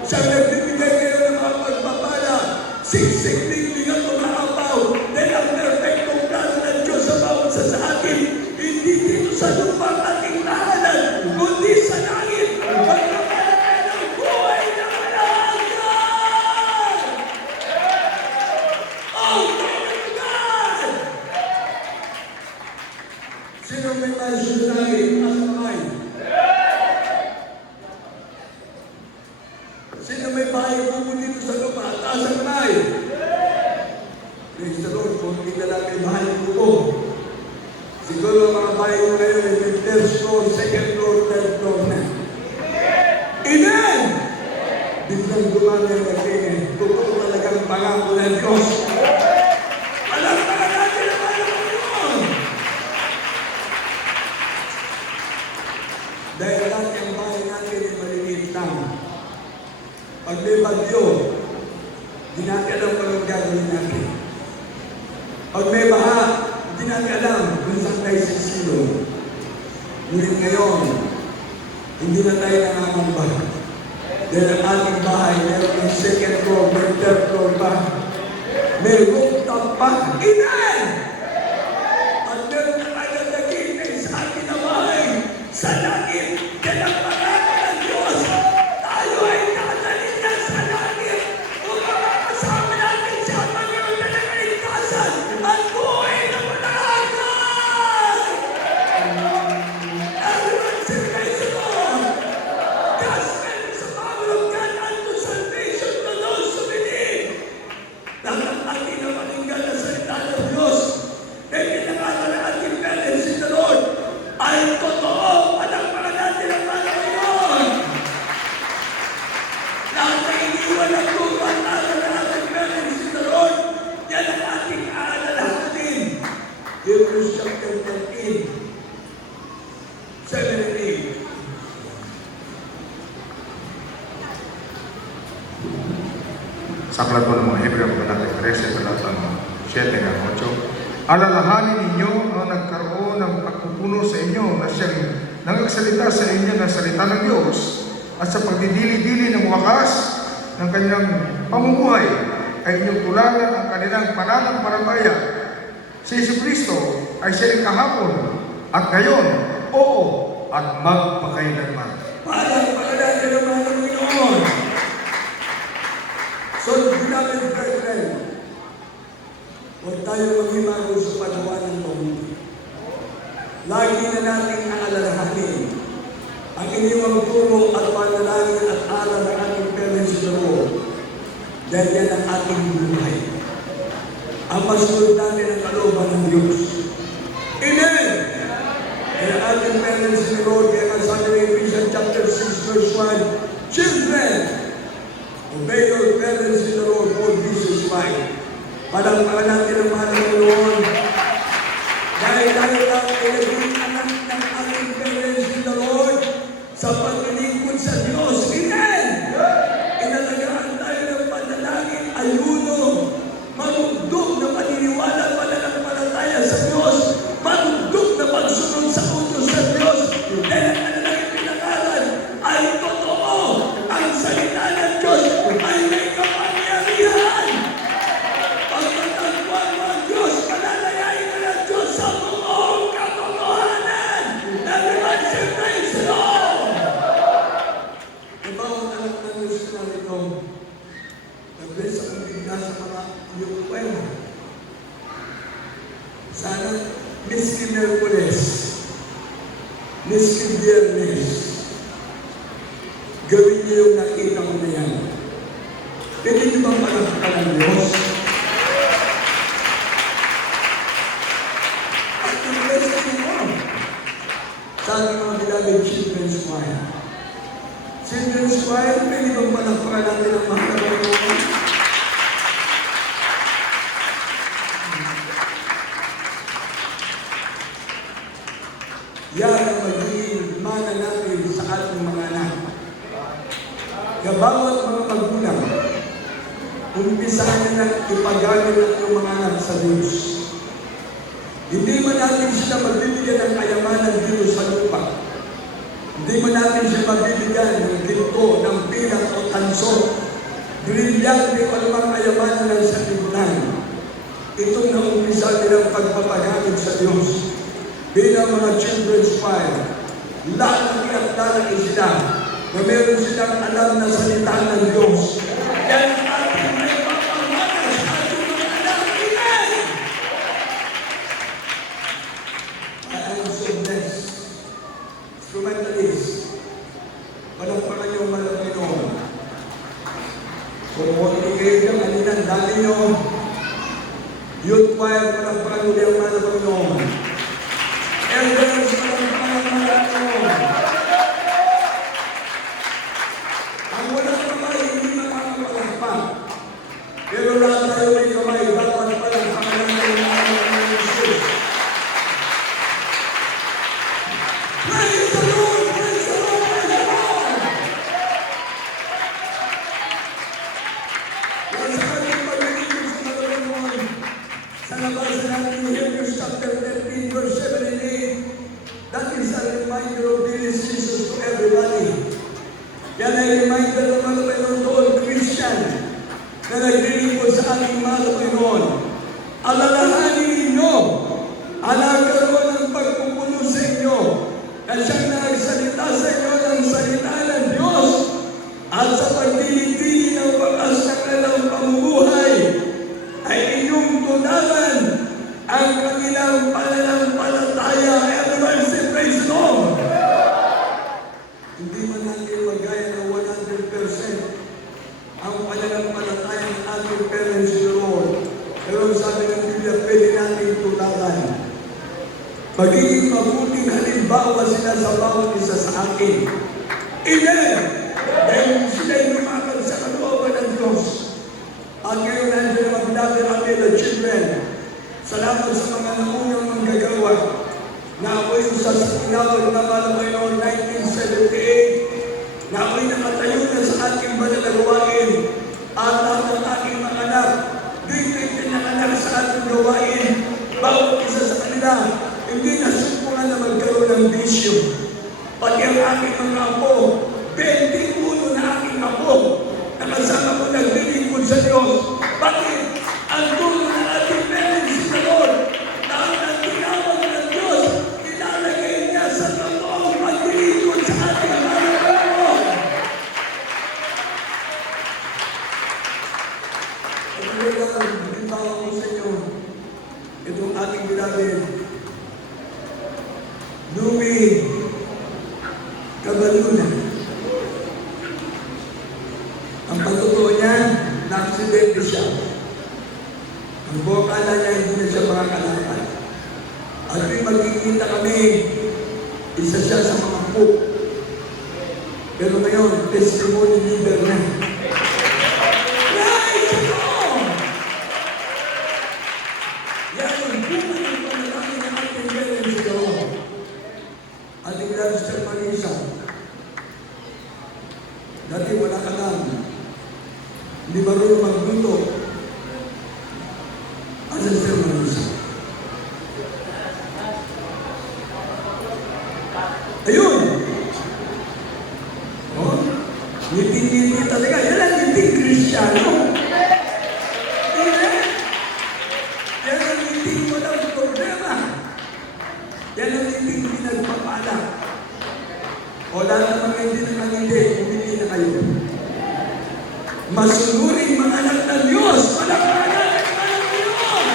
Siya ang nagbigay kayo ng mga pagpapala. Siksik din bigat umaapaw. Dahil ang perfectong plano ng Diyos sa bawat isa sa atin. Hindi dito sa lupang ating tahanan, kundi sa langit. Pagpapala kayo ng buhay na malagan! Oh, God! Sino may tayo sa langit? Taas ang kamay. Sino may bahay bubo dito sa lupa? Taas ang kamay. Praise the Lord, kung hindi na lang may bahay bubo. Siguro mga bahay mo ngayon ay may first floor, second floor, third floor na. Amen! Biglang dumami ang nagtingin. Totoo talagang pangako ng Diyos. Alam pa na natin ang Panginoon! Dahil dati ang bahay natin ay maliliit lang. Pag may bagyo, di natin alam kung anong gagawin natin. Pag may baha, di natin alam kung saan tayo sisilo. Ngunit ngayon, hindi na tayo nangangamba. Dahil ang ating bahay, meron ng second floor, may third floor pa. May rooftop pa. Amen! At meron na tayo nagkikita sa ating na bahay. Sa langit, yan ang pangako ng Diyos. Tayo ay dadalhin niya sa langit. Upang kasama natin siya ang Panginoon na nagkaligtasan at buhay na malagan. Everyone say praise the Lord. Gospel is the power of God unto salvation to those who believe. Dapat ating na maninggan na salita ng Diyos na pinangalan ng ating parents in the Lord ay totoo. Panampakan natin ang Panginoon. Lahat na iniwan ang tuwan natin ng ating parents in the Lord, yan ang ating aalalahanin. Hebrews chapter 13, 7 and 8. Sa aklat po ng mga Hebreo, Kabanata 13, talatang 7 hanggang 8. Alalahanin ninyo ang nagkaroon ng pagpupuno sa inyo na siyang nangagsalita sa inyo ng salita ng Diyos at sa pagdidili-dili ng wakas ng kanyang pamumuhay ay inyong tularan ang kanilang pananampalataya. Si Jesucristo ay siya rin kahapon at ngayon, oo, at magpakailanman. Panampakan natin ang Panginoon. So, beloved brethren, huwag tayo maghimago sa panawa ng mabuti. Lagi na natin aalalahanin ang iniwang turo at panalangin at aral ng ating parents sa Lord. Dahil yan ang ating buhay. Ang masunod natin ang kalooban ng Diyos. Amen! Kaya ating parents sa Lord, kaya sabi ng Ephesians chapter 6 verse 1, Children, obey your parents in the Lord, for this is right. Palampakan natin ang mahal ng Panginoon. Dahil tayo lang ay naging anak ng ating parents in the Lord sa paglilingkod sa Diyos. Amen! Inalagaan tayo ng panalangin, ayuno, magugdog na paniniwala, pananampalataya sa Diyos, magugdog na pagsunod sa utos sa Diyos. Dahil ang kanilang pinakalan ay totoo. Ang salita ng Diyos ay may kapangyarihan. Pag matagpuan mo ang Diyos, palalayain ka ng Diyos sa buong katotohanan. nag-bless akong bigla sa mga iyong kwela. Sana, miskin Merkules, miskin Biyernes, gawin niyo yung nakita ko na yan. Pwede niyo bang malakpan ng Diyos? At nag-bless ako mo. Sabi mga beloved Children's Choir. Children's Choir, pwede bang malakpan natin ang mga Panginoon? Yan ang magiging mana natin sa ating mga anak. Bawat mga magulang, umpisahan na lang ipagamit ang iyong mga anak sa Diyos. Hindi man natin sila magbibigyan ng kayamanan dito sa lupa. Hindi man natin siya magbibigyan ng ginto, ng pinang o tanso. Brilyante o namang kayamanan ng sanlibutan. Itong naumpisa nilang pagpapagamit sa Diyos. Bilang mga children's choir, lalaki at lalaki sila na meron silang alam na salita ng Diyos. Yan ang ating may papamana sa ating mga anak. Amen! I am so blessed. Instrumentalist. Palagpakan niyo malaki noon. Kung konti kayo dyan, kanina, dami niyo. Youth choir, palagpakan niyo ang malaki noon. Elders, palagpakan ang malaki noon. Ang walang kamay, hindi makakapalagpak. Pero lahat tayo may kamay, dapat palagpakan ng mga Jesus. Praise the Lord! Praise the Lord! Praise the Lord! Kaya sa ating pag-ibig sa Panginoon, sa labas natin Hebrews chapter 13, verse 7 and 8, that is a reminder of this Jesus to everybody. Yan ay reminder naman ng Panginoon to all Christian na naglilingkod sa ating mahal na Panginoon. Alalahanin ninyo ang nagkaroon ng pagpupuno sa inyo na siyang nagsalita sa inyo ng salita ng Diyos at sa pagdilitili ng wakas ng kanilang pamumuhay ay inyong tunalan ang kanilang pananampalataya. Everyone say praise the Lord! Hindi man natin magaya ng 100% ang pananampalataya ng ating parents to the Lord. Pero sabi ng Biblia, pwede natin tularan. Magiging mabuting halimbawa sila sa bawat isa sa atin. Amen! Dahil sila'y lumakad sa kalooban ng Diyos. At ngayon nandiyan na magdabi kami the children. Salamat sa mga naunang manggagawa na ako'y sa tinawag na malabay noong 1978 na ako'y nakatayo na sa aking banal na gawain at lahat ng aking mga anak dito'y pinanganak sa ating gawain. Bawat isa sa kanila hindi nasupungan na magkaroon ng bisyo. Pati ang aking mga apo, 21 na aking apo na kasama ko naglilingkod sa Diyos. Bakit? Ang tulong ng ating parents sa Lord na ang tinawag ng Diyos ilalagay niya sa totoong paglilingkod sa ating mga apo. At talagang halimbawa ko sa inyo itong ating beloved Louie Cabaluna. Ang pagtotoo niya, na-aksidente siya. Ang bokala niya, hindi na siya makakalakad. At kung magkikita kami, isa siya sa mga cook. Pero ngayon, testimony leader na. Praise the Lord! Yan ang bunga ng panalangin ng ating parents sa Lord. Ating Sister Marisa, dati wala ka lang. Hindi marunong magluto. Asa Sister Marisa? Ayun! Oh, ngiti-ngiti talaga. Yan ang ngiti Kristiyano. Amen? Yan ang ngiti walang problema. Yan ang ngiti pinagpapala. O lahat ng mga hindi nakangiti, umiti na kayo. masunuring mga anak ng Diyos. Palakpakan natin ang Panginoon.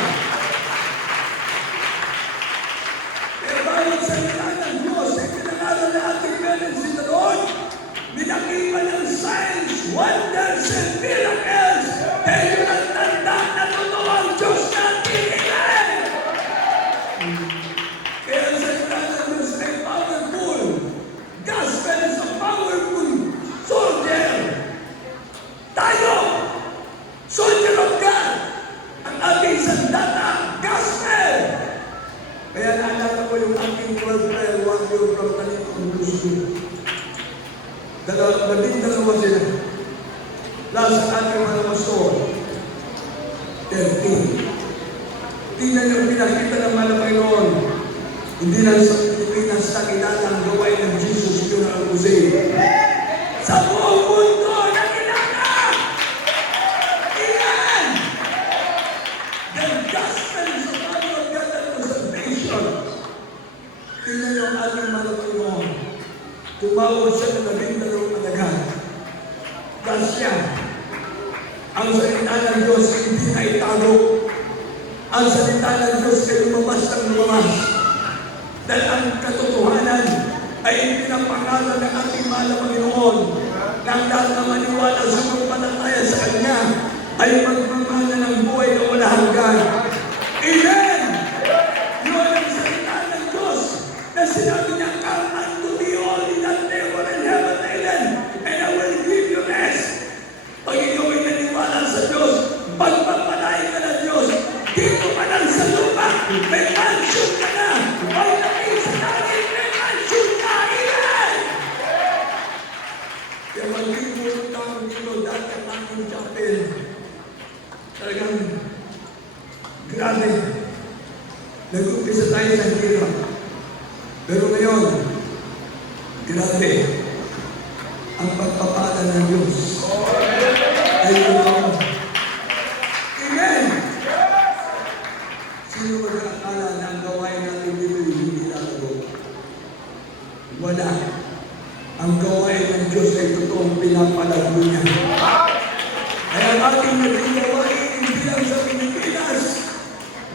Pero bawat salita ng Diyos ay pinangalan na ating meron si Lord, minakipan ng signs, wonders, and miracles. Kaya ang tanda na totoo ang Diyos natin. Amen! Kaya ang salita ng Diyos ay powerful. Gospel is a powerful soldier. Tayo, soldier of God, ang ating sandata, gospel. Kaya naalala ko yung ating 12 prayer warrior from Talipang Gusto. Dalawa sila. Last ating mga pastor, 13. Tingnan yung pinakita ng mga Panginoon. Hindi lang sa Pilipinas na kilala ang gawain ng Jesus yun ang Jose. Sa buong mundo na kilala! Amen! The gospel is the power of God and salvation. Tingnan yung ating mga Panginoon. Tumawag siya ng 12 alagad. Kasya, ang salita ng Diyos hindi na itago. Ang salita ng Diyos ay lumabas ng lumabas. Dahil ang katotohanan ay pinapangalan ng ating mahal na Panginoon na ang lahat na maniwala sa magpanataya sa Kanya ay magmamana ng buhay na wala hanggan. Amen! Yun ang salita ng Diyos na sinabi niya, "Come unto me all in that labor and heaven and I will give you rest." Pag ikaw ay naniwala sa Diyos, pagpapalain ka ng Diyos, dito ka lang sa lupa, may mansion ka na. Ay namin sa langit, may mansion ka. Amen! Kaya mag-ibulong tayo dito dati ang aking chapel. Talagang grabe. Nag-umpisa tayo sa hirap. Pero ngayon, grabe. Ang pagpapala ng Diyos. Ay ito. Amen! Sino mag-aakala na ang gawain natin dito hindi lalago? Wala. Ang gawain ng Diyos ay totoong pinapalago niya. Kaya ang ating naging gawain hindi lang sa Pilipinas.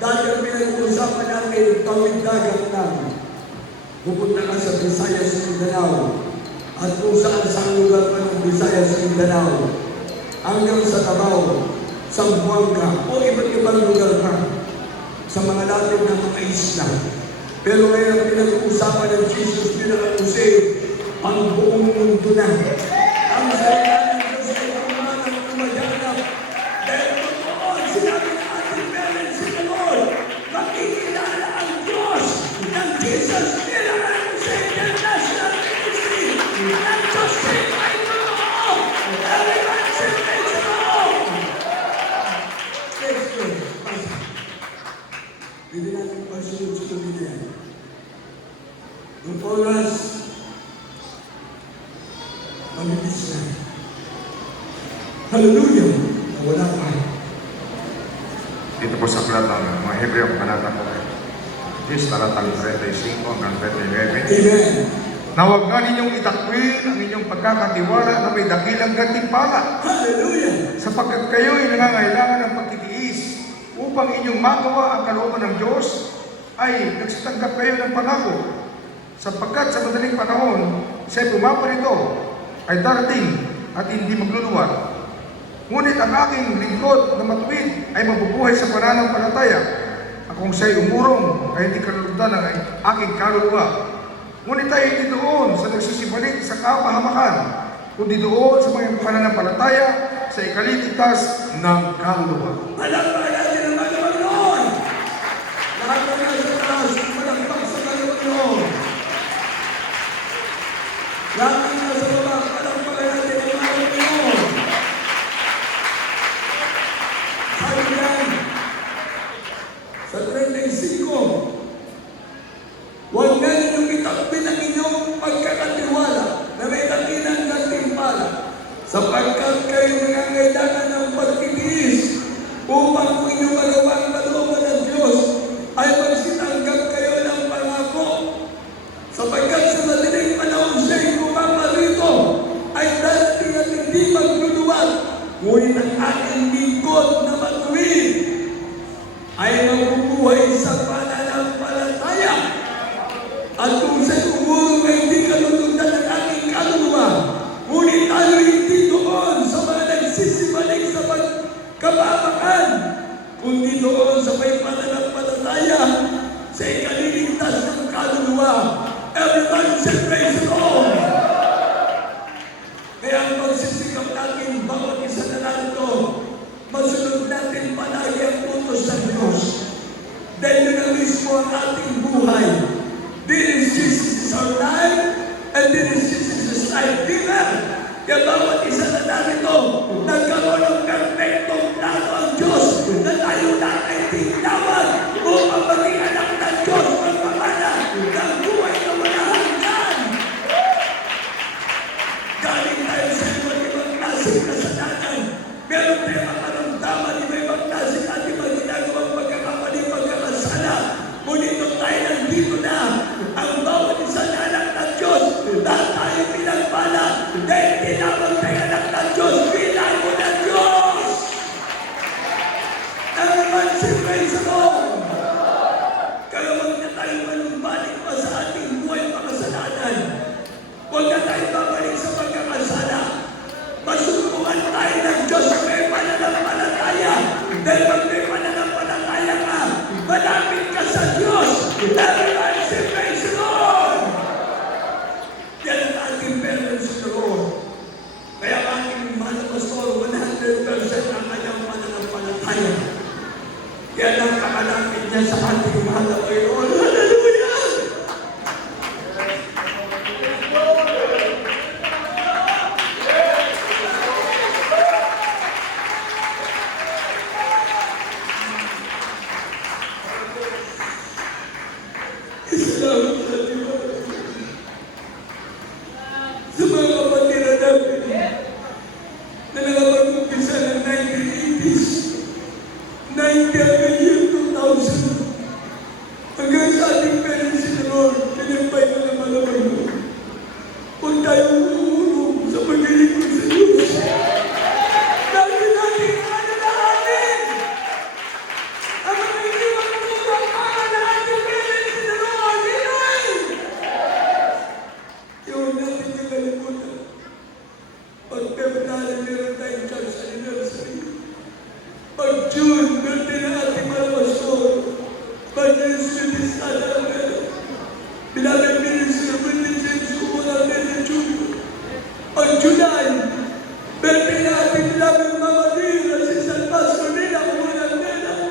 Dahil ang pinag-uusapan natin, tawid dagat lang. Pupunta ka sa Visayas, Mindanao. At kung saan sa lugar pa ng Visayas, Mindanao, hanggang sa Davao, Zamboanga, o iba't ibang lugar pa, sa mga natin ng mga isla. Pero ngayon ang pinag-uusapan ng Jesus bilang Jose, ang buong mundo na. Ang salita ng Diyos ay umanang umaganap. Dahil totoo, sinabi na ating parents si Lord, makikilala ang Diyos ng Jesus bilang Jose International Ministry. Ang Diyos ay totoo. Everyone should be totoo. Praise God. Hindi natin pasunod-sunod yan. Yung oras, mabilis na. Hallelujah! Wala pa. Dito po sa aklat ng mga Hebreo, panata po kayo. Yes, talatang 35 hanggang 39. Amen. Na huwag nga ninyong itakwil ang inyong pagkakatiwala na may dakilang gantimpala. Hallelujah! Sapagkat kayo ay nangangailangan ng pagtitiis upang inyong magawa ang kalooban ng Diyos, ay nagsitanggap kayo ng pangako. Sapagkat sa madaling panahon, siya'y pumaparito, ay darating at hindi magluluwat. Ngunit ang aking lingkod na matuwid ay mabubuhay sa pananampalataya. At kung siya'y umurong, ay hindi kalulutan ng aking kaluluwa. Ngunit ay hindi doon sa nagsisipalit sa kapahamakan, kundi doon sa mga pananampalataya sa ikaliligtas ng kaluluwa. Palakpakan natin ang mga Panginoon! Lahat na nasa taas, palakpak sa Panginoon! Lahat na nasa baba, palakpakan natin ang mga Panginoon! Sabi yan, sa 35, huwag na ninyong itakpin ang inyong pagkakatiwala na may dakilang gantimpala, sapagkat kayo nangangailangan ng pagtitiis upang kung inyong magawa ang kalooban ng Diyos ay magsitanggap kayo ng pangako. Sapagkat sa madaling panahon siya'y pumaparito ay darating at hindi magluluwat. Ngunit aking lingkod na matuwid ay mabubuhay sa pananampalataya. At kung sa umuro ay hindi kalulutan ng aking kaluluwa, ngunit tayo hindi doon sa mga nagsisibalik sa pagkabamakan, kundi doon sa may pananampalataya sa ikaliligtas ng kaluluwa. Everybody say praise the Lord! Kaya ang pagsisikap natin, bawat isa na narito, masunod natin palagi ang utos ng Diyos. Dahil yun ang mismo ang ating buhay. This is our life, and this is life giver. Kaya bawat isa na narito, nagkaroon ng perfectong plano ang Diyos na tayo na ay tinawag upang maging anak ng Diyos magpapala ng buhay na wala hanggan. Galing tayo sa iba't ibang klaseng kasalanan. Meron tayong makaramdaman, iba-ibang klaseng ating mga ginagawang pagkakamali, pagkakasala. Ngunit nung tayo nandito na, ang bawat isa na anak ng Diyos, lahat tayo pinagpala dahil tinawag tayo anak ng Diyos, pinago ng Diyos. Everyone say praise the Lord. Kaya huwag na tayo manumbalik pa sa ating buhay makasalanan. Huwag na tayo babalik sa pagkakasala. Masubukan tayo ng Diyos sa may pananampalataya. Dahil pag may pananampalataya ka, malapit ka sa Diyos. Everyone say praise the Lord. Yan ang ating parents sa Lord. Kaya ang ating mahal na pastor, 100% ang kanyang pananampalataya. Kaya lang kakalapit niya sa ating mahal na Panginoon. Hallelujah! Salamat sa ating mga sa mga kapatiran namin na nakapag-umpisa ng 1980s, 90 hanggang year 2000, hanggang sa ating parents in the Lord, pinampay na naman naman mo. Huwag tayong umulong sa paglilingkod sa Diyos. Lagi natin alalahanin ang mga iniwang tulong para na ating parents in the Lord. Amen! Yun natin yung kalimutan. Pag February, meron tayong church anniversary. Pag June, birthday na ating mga pastor. Pag June, sana ang meron. Binagay ministry, birthday James, kumula birthday June. Pag July, birthday na ating binagay Mama Dira, si San Pastor nila, kumula nila.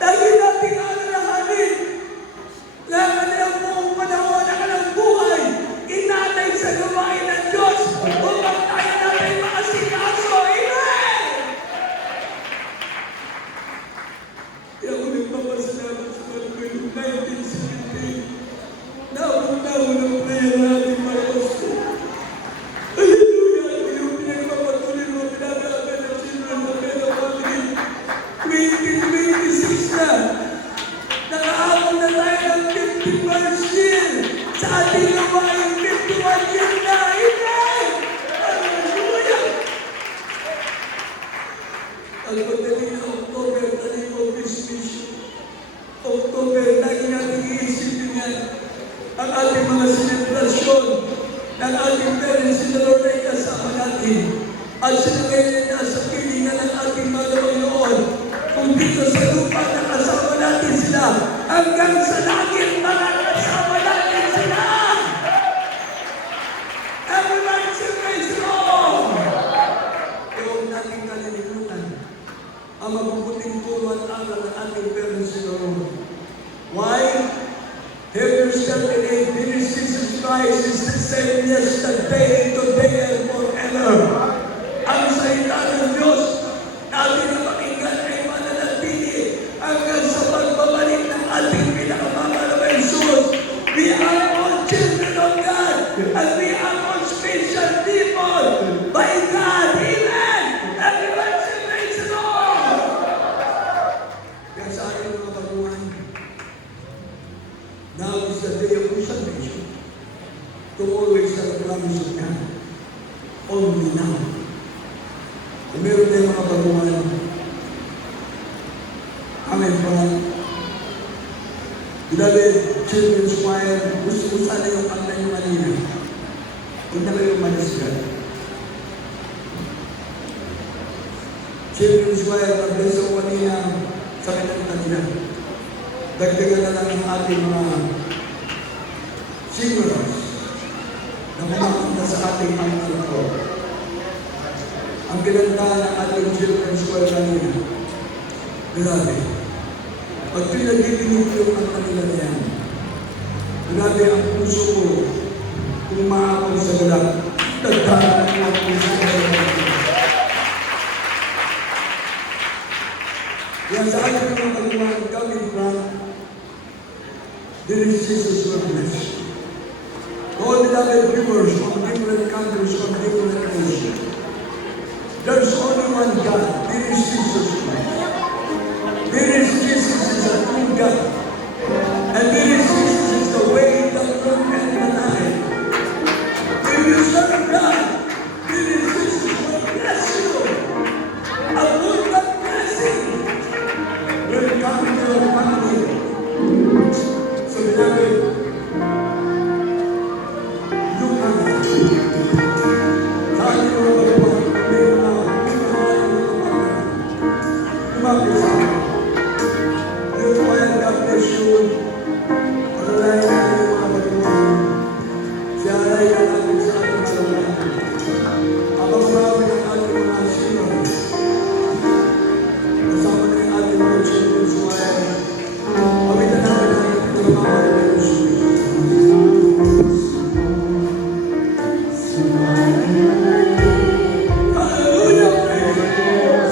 Lagi nating alalahanin. Lahat na ang buong panahon na kalang buhay, inatay sa gawain ng Diyos upang tayo natin makasikaso. Amen! Kaya ako nagpapasalamat sa mga noong 1970. Naabot-abot ng prayer natin mga pastor. Hallelujah! Yung pinagpapatuloy mo, pinag-aagal ng children na Pena Family. 2026 na. Nakaabot na tayo ng 51st year sa ating gawain. 51 year na. Amen! Hallelujah! Ang pagdating na October, talim o Christmas. October, lagi natin iisipin yan ang ating mga selebrasyon ng ating parents in the Lord ay kasama natin. At sila ngayon nasa pilingan ng ating mga Panginoon. Kung dito sa lupa nakasama natin sila, hanggang sa langit makakasama natin sila. Everybody say praise the Lord! Kaya huwag natin kalilimutan ang mabubuting turo at aral ng ating parents in the Lord. Why? Hebrews 13:8, this Jesus Christ is the same yesterday, today, and forever. Ang salita ng Diyos natin na pakinggan ay mananatili hanggang sa pagbabalik ng ating pinakamamahal na Jesus. We are all children of God, and we are all special people by God. Amen! Everyone say praise the Lord! Kaya sa aking mga baguhan, now is the day of salvation. Tomorrow is the promise of God. Only now. Kung meron tayong mga baguhan. Amen po. Beloved Children's Choir, gusto ko sana yung kanta nyo kanina. Huwag na kayong manasgan. Children's Choir, mag-bless ako kanina sa kanilang kanina. Dagdagan na lang ang ating mga singers na kumakanta sa ating mga alto. Ang kinanta ng ating Children's Choir kanina, grabe. Pag pinag-ibinig yung ang kanila na yan, grabe ang puso ko kung maakaw sa galak. Tagdaan ang puso ko. Yan sa ating mga kalumaan coming from there is Jesus who bless. All beloved viewers from different countries, from different nations, there's only one God. There is Jesus Christ. There is Jesus is a true God. And there is Jesus is the way, the truth, and the life. If you serve God, there is Jesus will bless you. A good blessing will come to your family. So beloved, look at that. Sa ating mga kalumaan, may mga sa akin. Youth Choir, God bless you. Pagkalayan natin yung mga kalumaan. Siya ay natin sa ating kalumaan. Habang marami ng ating mga singers, kasama na yung ating mga Children's Choir, pamitan natin ang mga Hallelujah! Praise the Lord!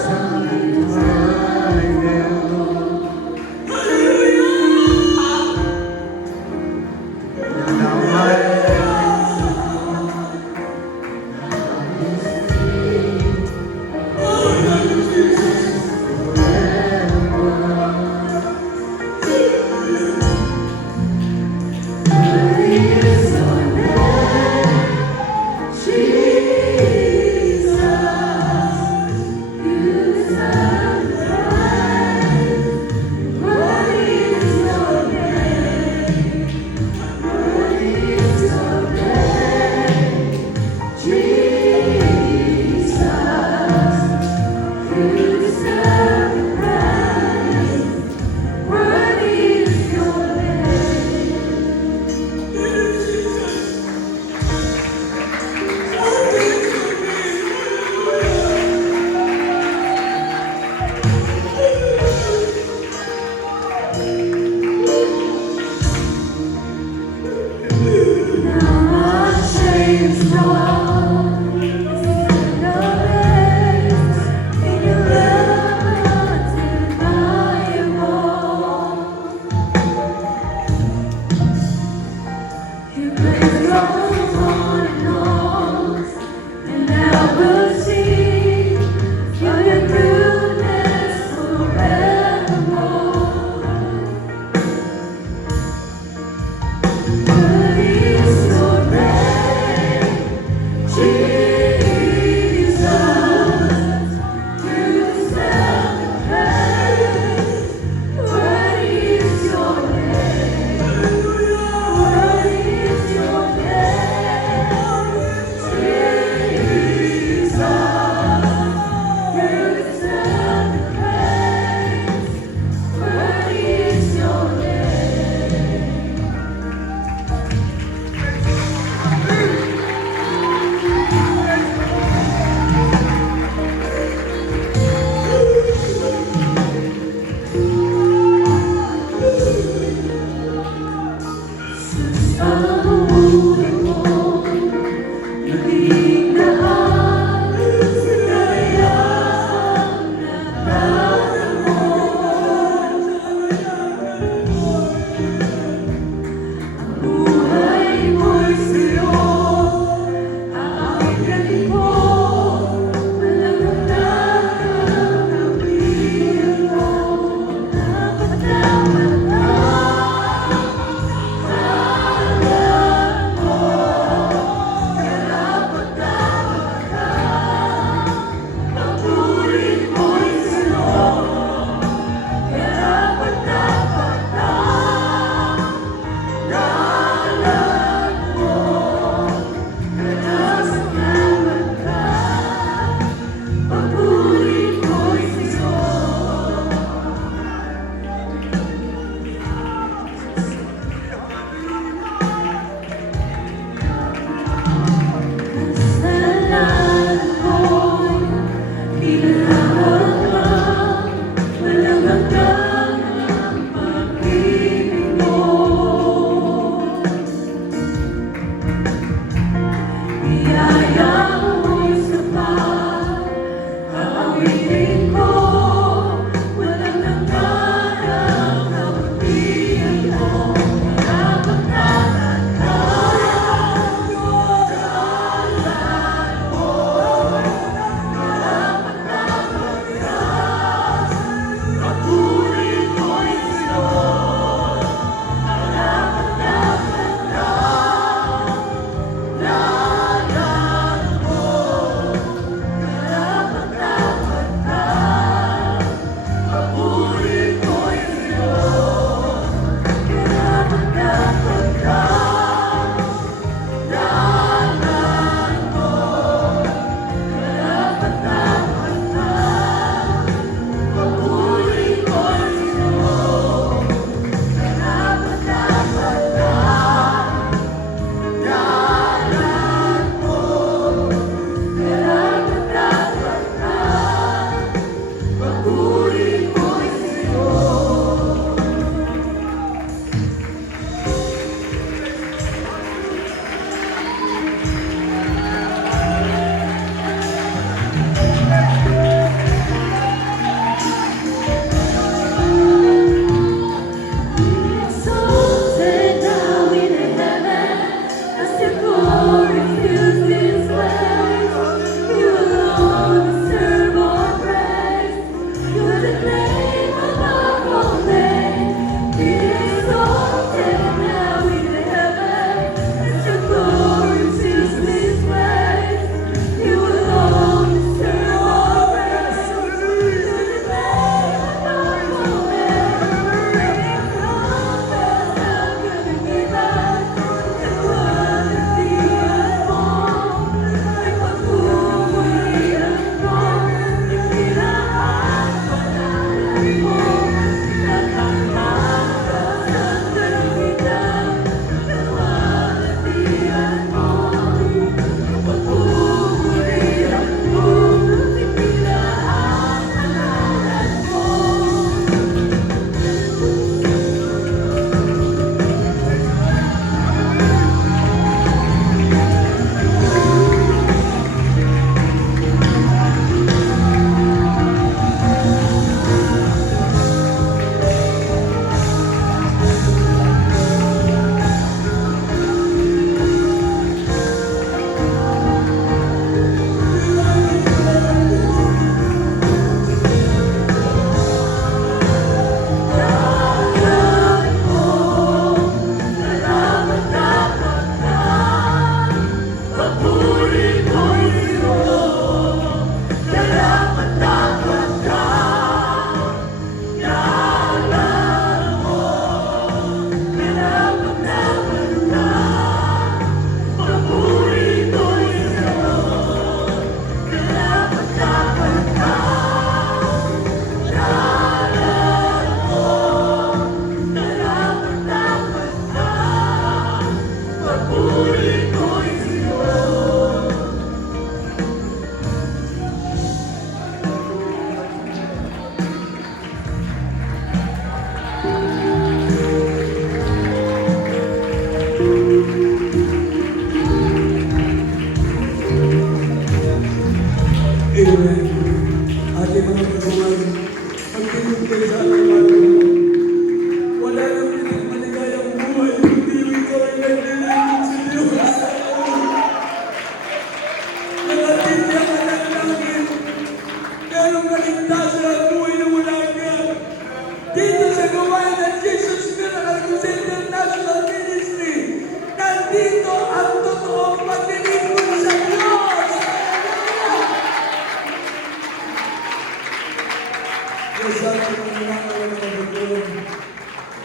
Yes, at mga nagulong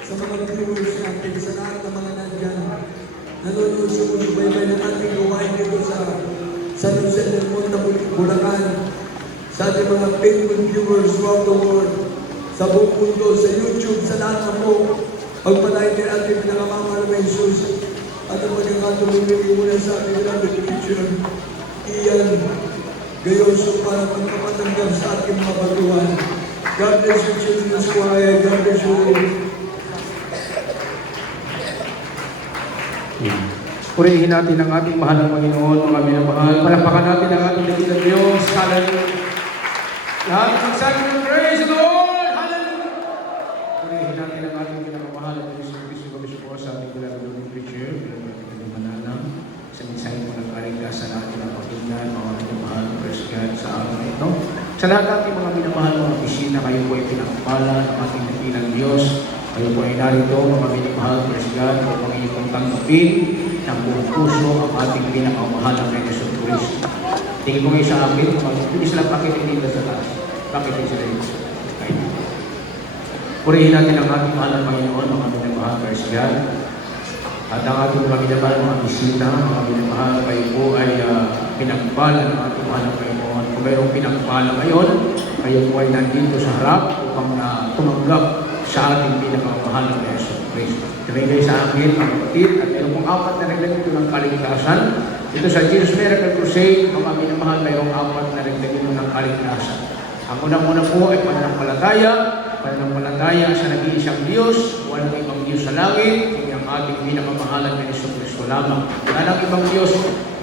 sa mga viewers natin, sa lahat ng mga nandyan, nanonood sa subaybay ng ating gawain dito sa San Jose del Monte, Bulacan, sa ating mga faithful viewers throughout the world, sa buong mundo, sa YouTube, sa lahat na po, pagpalain din ating pinakamamahal na Jesus at ang mga tumimili mula sa ating beloved teacher, Ian Gayoso, para magpapatanggap sa ating mga baguhan. God bless you, children of Squire. God bless you. Purihin natin ang ating mahal na Panginoon, mga minamahal. Palakpakan natin ang ating dakilang Diyos. Hallelujah. Lahat ng magsabi ng praise the Lord. Hallelujah. Purihin natin ang ating minamahal at Diyos ng Kristo kami po sa ating beloved preacher, beloved ng Mananang, sa mensahe mo ng kaligtasan natin ang pakinggan, mga minamahal, praise God sa araw na ito. Sa lahat ng ating mga minamahal, mga bisina, kayo po ay pinakapala ng ating dakilang Diyos. Kayo po ay narito, mga minamahal, praise God, kayo po ay inyong tanggapin ng buong puso ang ating pinakamahal na Panginoon Kristo. Tingin mo ngayon sa akin, hindi sila pakitin dito sa taas. Pakitin sila dito. Purihin natin ang ating mahal na Panginoon, mga minamahal, praise God. At ang ating mga minamahal, mga bisita, mga minamahal, kayo po ay pinagpala ng ating mahal na Panginoon. Kung mayroong pinagpala ngayon, kayo po ay nandito sa harap upang tumanggap sa ating pinakamahal na Panginoon Kristo. Tumigay sa akin, ang kapatid, at mayroong pong 4 na reglamento ng kaligtasan. Ito sa Jesus Miracle Crusade, mga minamahal, mayroong 4 na reglamento ng kaligtasan. Ang unang-una po ay pananampalataya sa nag-iisang Diyos, walang ibang Diyos sa langit, kundi ang ating pinakamahalan na Yesu Kristo lamang. Walang ibang Diyos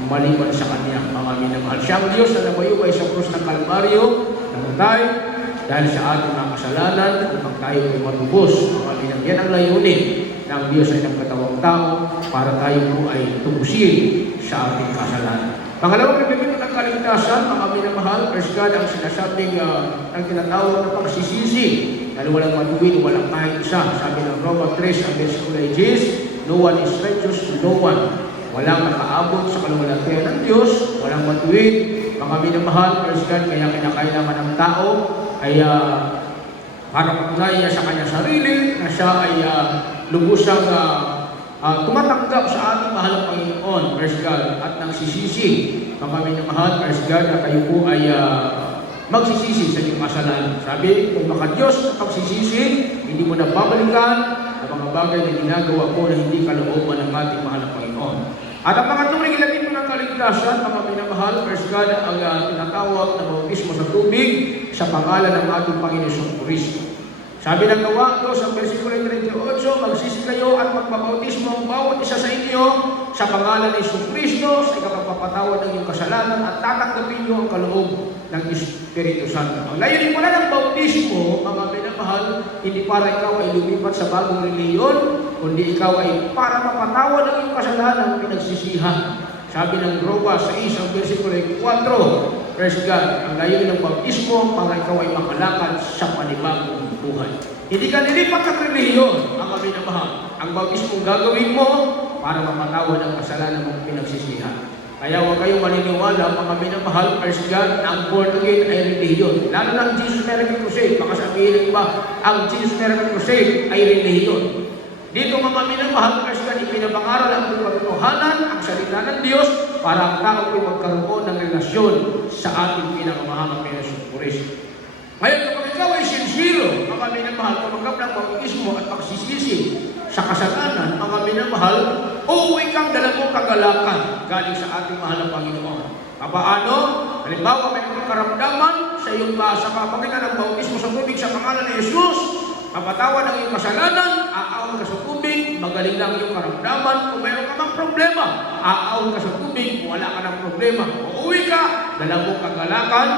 maliban sa Kanya, mga minamahal. Siya ang Diyos na nabayubay sa krus ng Kalbaryo, namatay, dahil sa ating mga kasalanan, upang tayo ay matubos, mga minamahal. Yan ang layunin ng Diyos ay nagkatawang tao para tayo po ay tubusin sa ating kasalanan. Pangalawang reglamento ng kaligtasan, mga minamahal, praise God, ang sinasabing ang tinatawag na pagsisisi. Dahil walang matuwid, walang kahit isa. Sabi ng Roma 3, ang versikulo ay no one is righteous, no one. Walang nakaabot sa kaluwalhatian ng Diyos, walang matuwid. Mga minamahal, praise God, kaya kinakailangan ng tao ay para patunayan niya sa kanyang sarili na siya ay lubusang tumatanggap sa ating mahal na Panginoon, praise God, at nagsisisi. Mga minamahal, praise God, na kayo po ay magsisisi sa inyong kasalanan. Sabi, kung baka Diyos na pagsisisi, hindi mo na babalikan ang mga bagay na ginagawa ko na hindi kalooban ng ating mahal na Panginoon. At ang mga turing ilan ng kaligtasan, mga minamahal, praise God, ang tinatawag na bautismo sa tubig sa pangalan ng ating Panginoon Kristo. Sabi ng Gawa 2 sa versikulo 38, magsisi kayo at magpabautismo ang bawat isa sa inyo sa pangalan ni Yesu Kristo sa ikapagpapatawad ng iyong kasalanan at tatanggapin niyo ang kaloob ng Espiritu Santo. Ang layunin pala ng bautismo, mga minamahal, hindi para ikaw ay lumipat sa bagong reliyon, kundi ikaw ay para mapatawad ng iyong kasalanan pinagsisihan. Sabi ng Roma 6 ang versikulo 4, praise God, ang layunin ng bautismo para ikaw ay makalakad sa panibagong buhay. Hindi ka nilipat ng reliyon, mga minamahal. Ang bautismo gagawin mo para mapatawad ang kasalanan mong pinagsisihan. Kaya huwag kayong maniniwala, mga minamahal, praise God, na ang born again ay reliyon. Lalo na ang Jesus Miracle Crusade. Baka sabihin ng iba, ang Jesus Miracle Crusade ay reliyon. Dito mga minamahal, praise God, ipinapangaral ang katotohanan, ang salita ng Diyos, para ang tao ay magkaroon ng relasyon sa ating pinakamahal na Panginoon Kristo. Ngayon, kapag ikaw ay sincere, mga minamahal, tumanggap ng bautismo at pagsisisi sa kasalanan, mga minamahal, uuwi kang dalawang kagalakan galing sa ating mahal na Panginoon. Paano? Halimbawa, may karamdaman sa iyong sa pamagitan ng bautismo sa tubig sa pangalan ni Jesus, kapatawa ng iyong kasalanan, aawon ka sa tubig, magaling lang iyong karamdaman. Kung mayroon ka mang problema, aawon ka sa tubig, wala ka ng problema. Uuwi ka, dalawang kagalakan,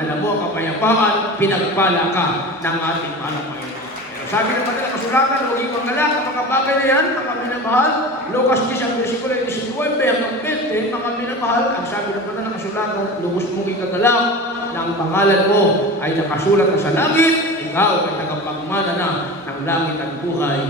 dalawang kapayapaan, pinagpala ka ng ating mahal na Panginoon. Sabi ng mga kasulatan, huwag yung mangalak ang mga bagay na yan, mga minamahal. Lucas 10 ang versikulo 19 hanggang 20, mga minamahal, ang sabi ng mga kasulatan, lubos mong ikagalak na ang pangalan mo ay nakasulat na sa langit, ikaw ay tagapagmana na ng langit at buhay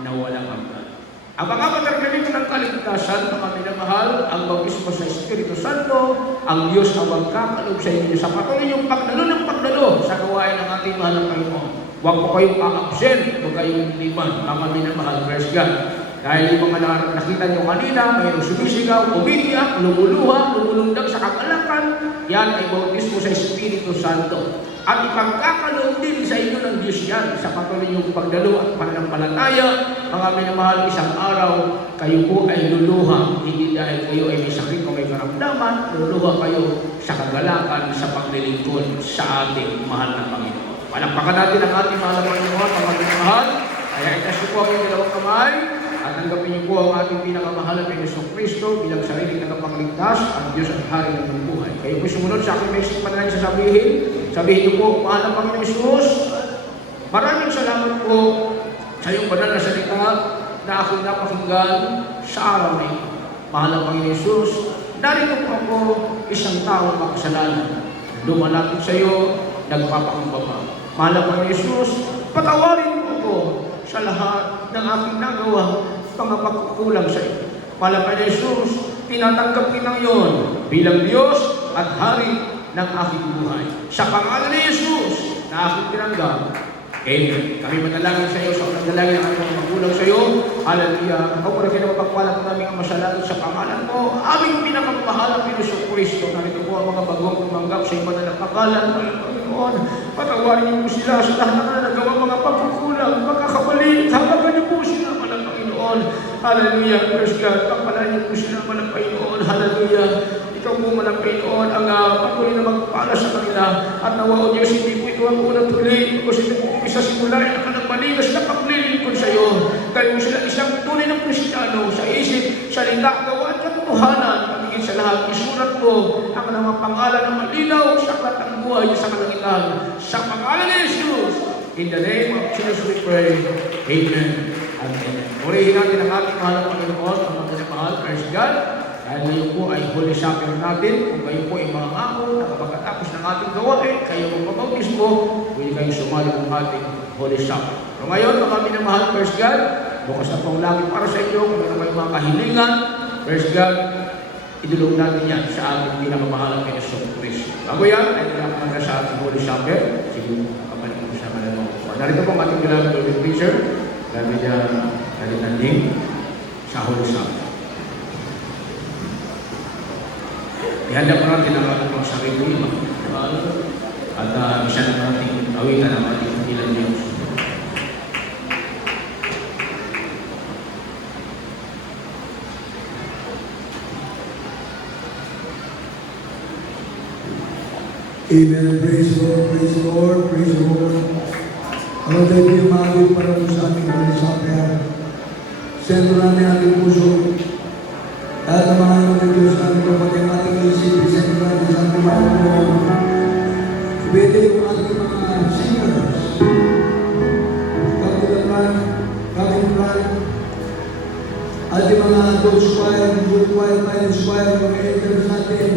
na walang hanggan. Ang mga katargaling ng kaligtasan, mga minamahal, ang bautismo sa Espiritu Santo, ang Diyos ang magkakalob sa inyo sa patuloy yung pagdalo sa gawain ng ating mahal na Panginoon. Huwag po kayong a-absent, huwag kayong liman, mga minamahal, praise God. Dahil yung mga nakita nyo kanina, mayroong sumisigaw, umiiyak, lumuluha, lumulundag sa kagalakan, yan ay bautismo sa Espiritu Santo. At ipagkakaloob din sa inyo ng Diyos yan sa patuloy yung pagdalo at pananampalataya. Mga minamahal, isang araw, kayo po ay luluha. Hindi dahil kayo ay may sakit o may karamdaman, luluha kayo sa kagalakan, sa paglilingkod sa ating mahal na Panginoon. Palakpakan natin ang ating mahal na Panginoon, mga minamahal. Kaya itas po ang inyong dalawang kamay. At tanggapin niyo po ang ating pinakamahal na Panginoong Kristo bilang sariling tagapagligtas at Diyos at Hari ng buhay. Kayo po sumunod sa aking message panalangin sasabihin. Sabihin niyo po, mahal na Panginoong Isus, maraming salamat po sa iyong banal na salita na aking napakinggan sa araw na ito. Mahal na Panginoong Isus, narito po ako isang taong makasalanan. Lumalapit sa iyo, nagpapakumbaba. Mahal na Panginoong Isus, patawarin mo po sa lahat ng aking nagawa, mga pagkukulang sa iyo. Malapad na Jesus, tinatanggap kitang yon bilang Diyos at Hari ng aking buhay. Sa pangalan ni Jesus na aking tinanggap, amen. Kami manalangin sa iyo sa unang dalangin ng ating mga magulang sa iyo. Hallelujah. Ako na kinapagpalat namin ang masalanan sa pangalan mo. Aming pinakamahal ang Panginoong Kristo. Narito po ang mga bagong tumanggap sa iba na napakalan. Panginoon, patawarin niyo po sila sa lahat na nagawa mga pagkukulang, pagkakabali. Habagan niyo po sila, malang Panginoon. Hallelujah. Praise God. Pagpalaan niyo po sila, malang Panginoon. Hallelujah. Ikaw po, malang Panginoon, ang patuloy na magpala sa kanila. At nawa, O Diyos, hindi po ito ang unang tuloy. Kasi ito po isa simula rin ang maligas na paglilingkod sa iyo. Kayo sila isang tunay ng Kristiyano sa isip, salita, gawa at katotohanan. Pamigit sa lahat, isulat mo ang mga pangalan ng malinaw sa aklat ng buhay sa kalangitan. Sa pangalan ni Jesus, in the name of Jesus we pray. Amen and amen. Purihin natin ang ating mahal na Panginoon, ang mga mahal, praise God. Dahil ngayon po ay Holy Supper natin. Kung kayo po ay mga ngako na pagkatapos ng ating gawain, kayo magpabautismo, pwede kayong sumali ng ating Holy Supper. So ngayon, mga minamahal, praise God, bukas na po ang langit para sa inyo. Kung meron kayong mga kahilingan, praise God, idulog natin yan sa ating pinakamahal na Panginoong Kristo. Bago yan, ay nilakaman na sa ating Holy Supper. Sige, kapalik mo sa kanila. Narito po ang ating kailangan Golden Preacher, David Nanding, sa Holy Supper. Ihanda po natin ang ating mga sarili, at isa na natin awitan ang ating ilang Diyos. Amen. Praise the Lord, praise the Lord, praise the Lord. Ang tayo pinamagin para po sa ating Holy Supper. Sentro namin ating puso. At ang mga ng Diyos namin kapatid ang ating isip, sentro natin sa ating mga puso. Pwede yung ating mga singers. Kapitan, ating mga adult choir, youth choir, finance choir, mga elders natin.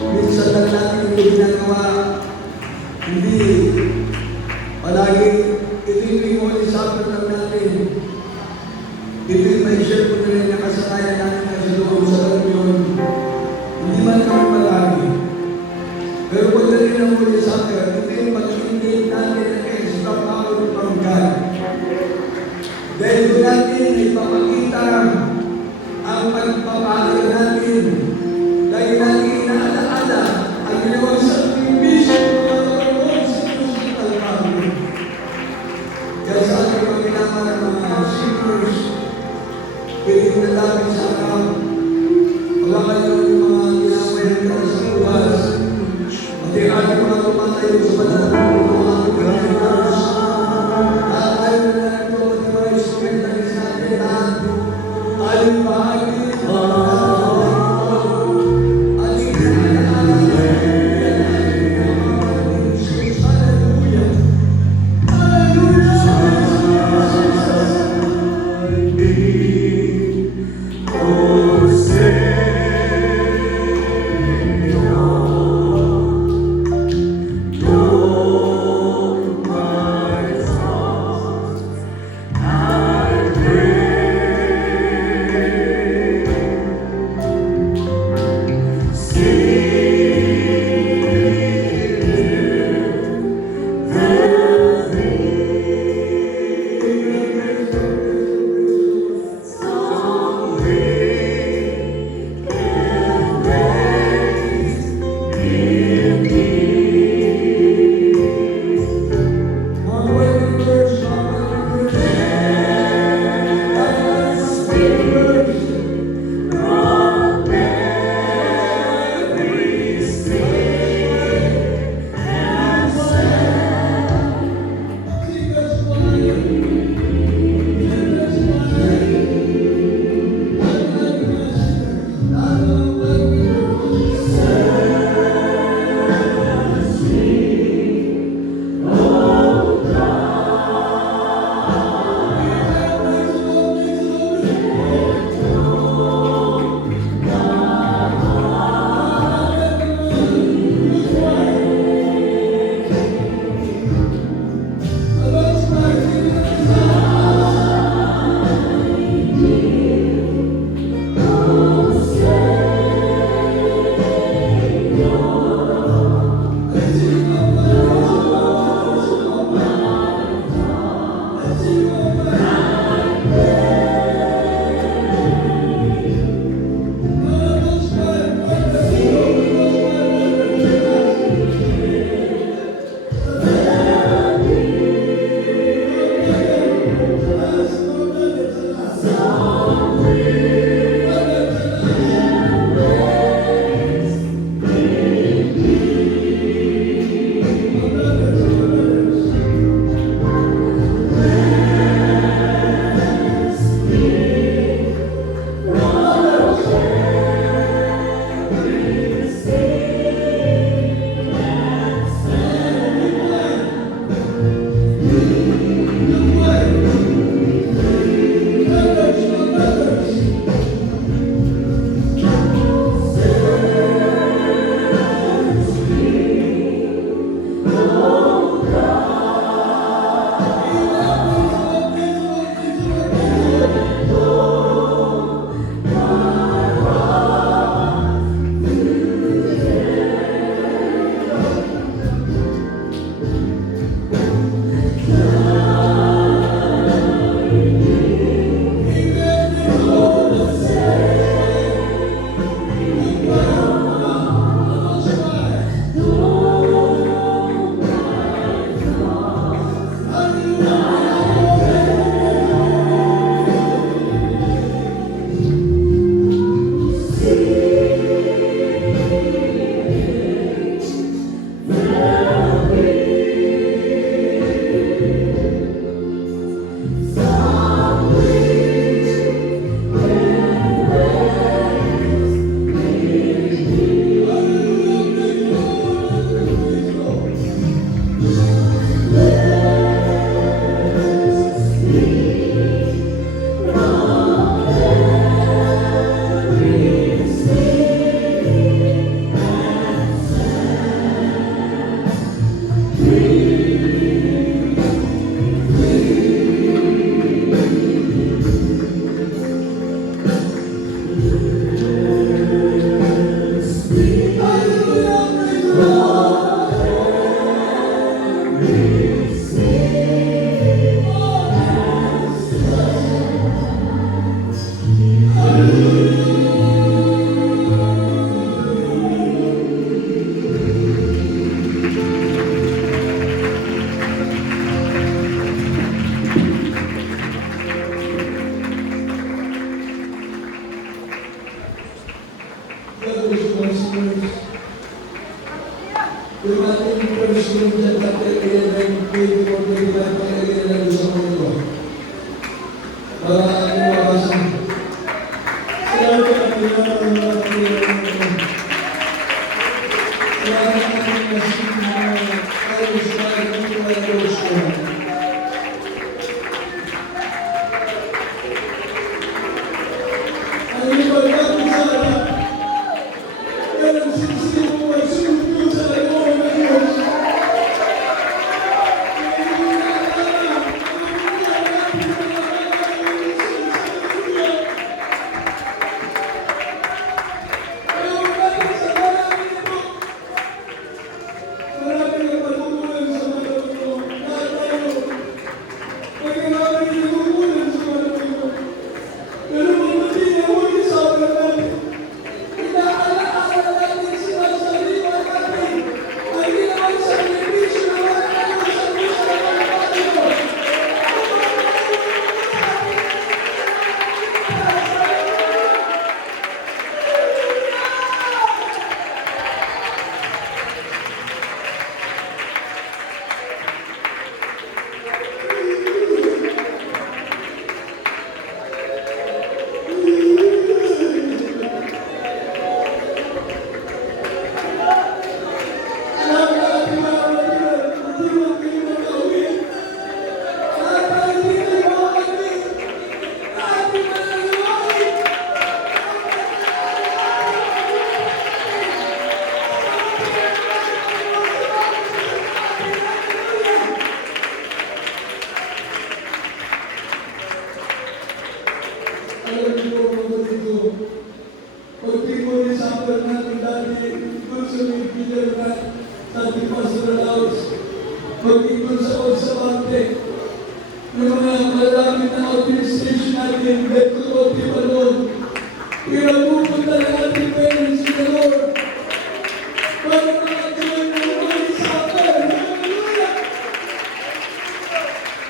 Minsan lang natin ito ginagawa. Hindi palagi ito yung Holy Supper lang natin. Ito yung may share ko na rin na kasanayan natin sa loob sa loob yun. Hindi man kami palagi. Pero pag na rin ang Holy Supper, ito yung pag-indate natin ng extra power from God. Dahil doon natin ipapakita ang pagpapahalaga natin. Dahil natin inaalaala ang ginawang sa mission ng mga Lord sa Crucial Calvary. Kaya sa ating mga ginama ng mga singers, piling na namin sa araw, wala kayo ng mga ginawin ka sa buwas, at yung ating mga tumatayo sa banal ng mga singers, at ayaw na natin ito at mga instrument na natin lahat, ayaw bahagi, Oh, say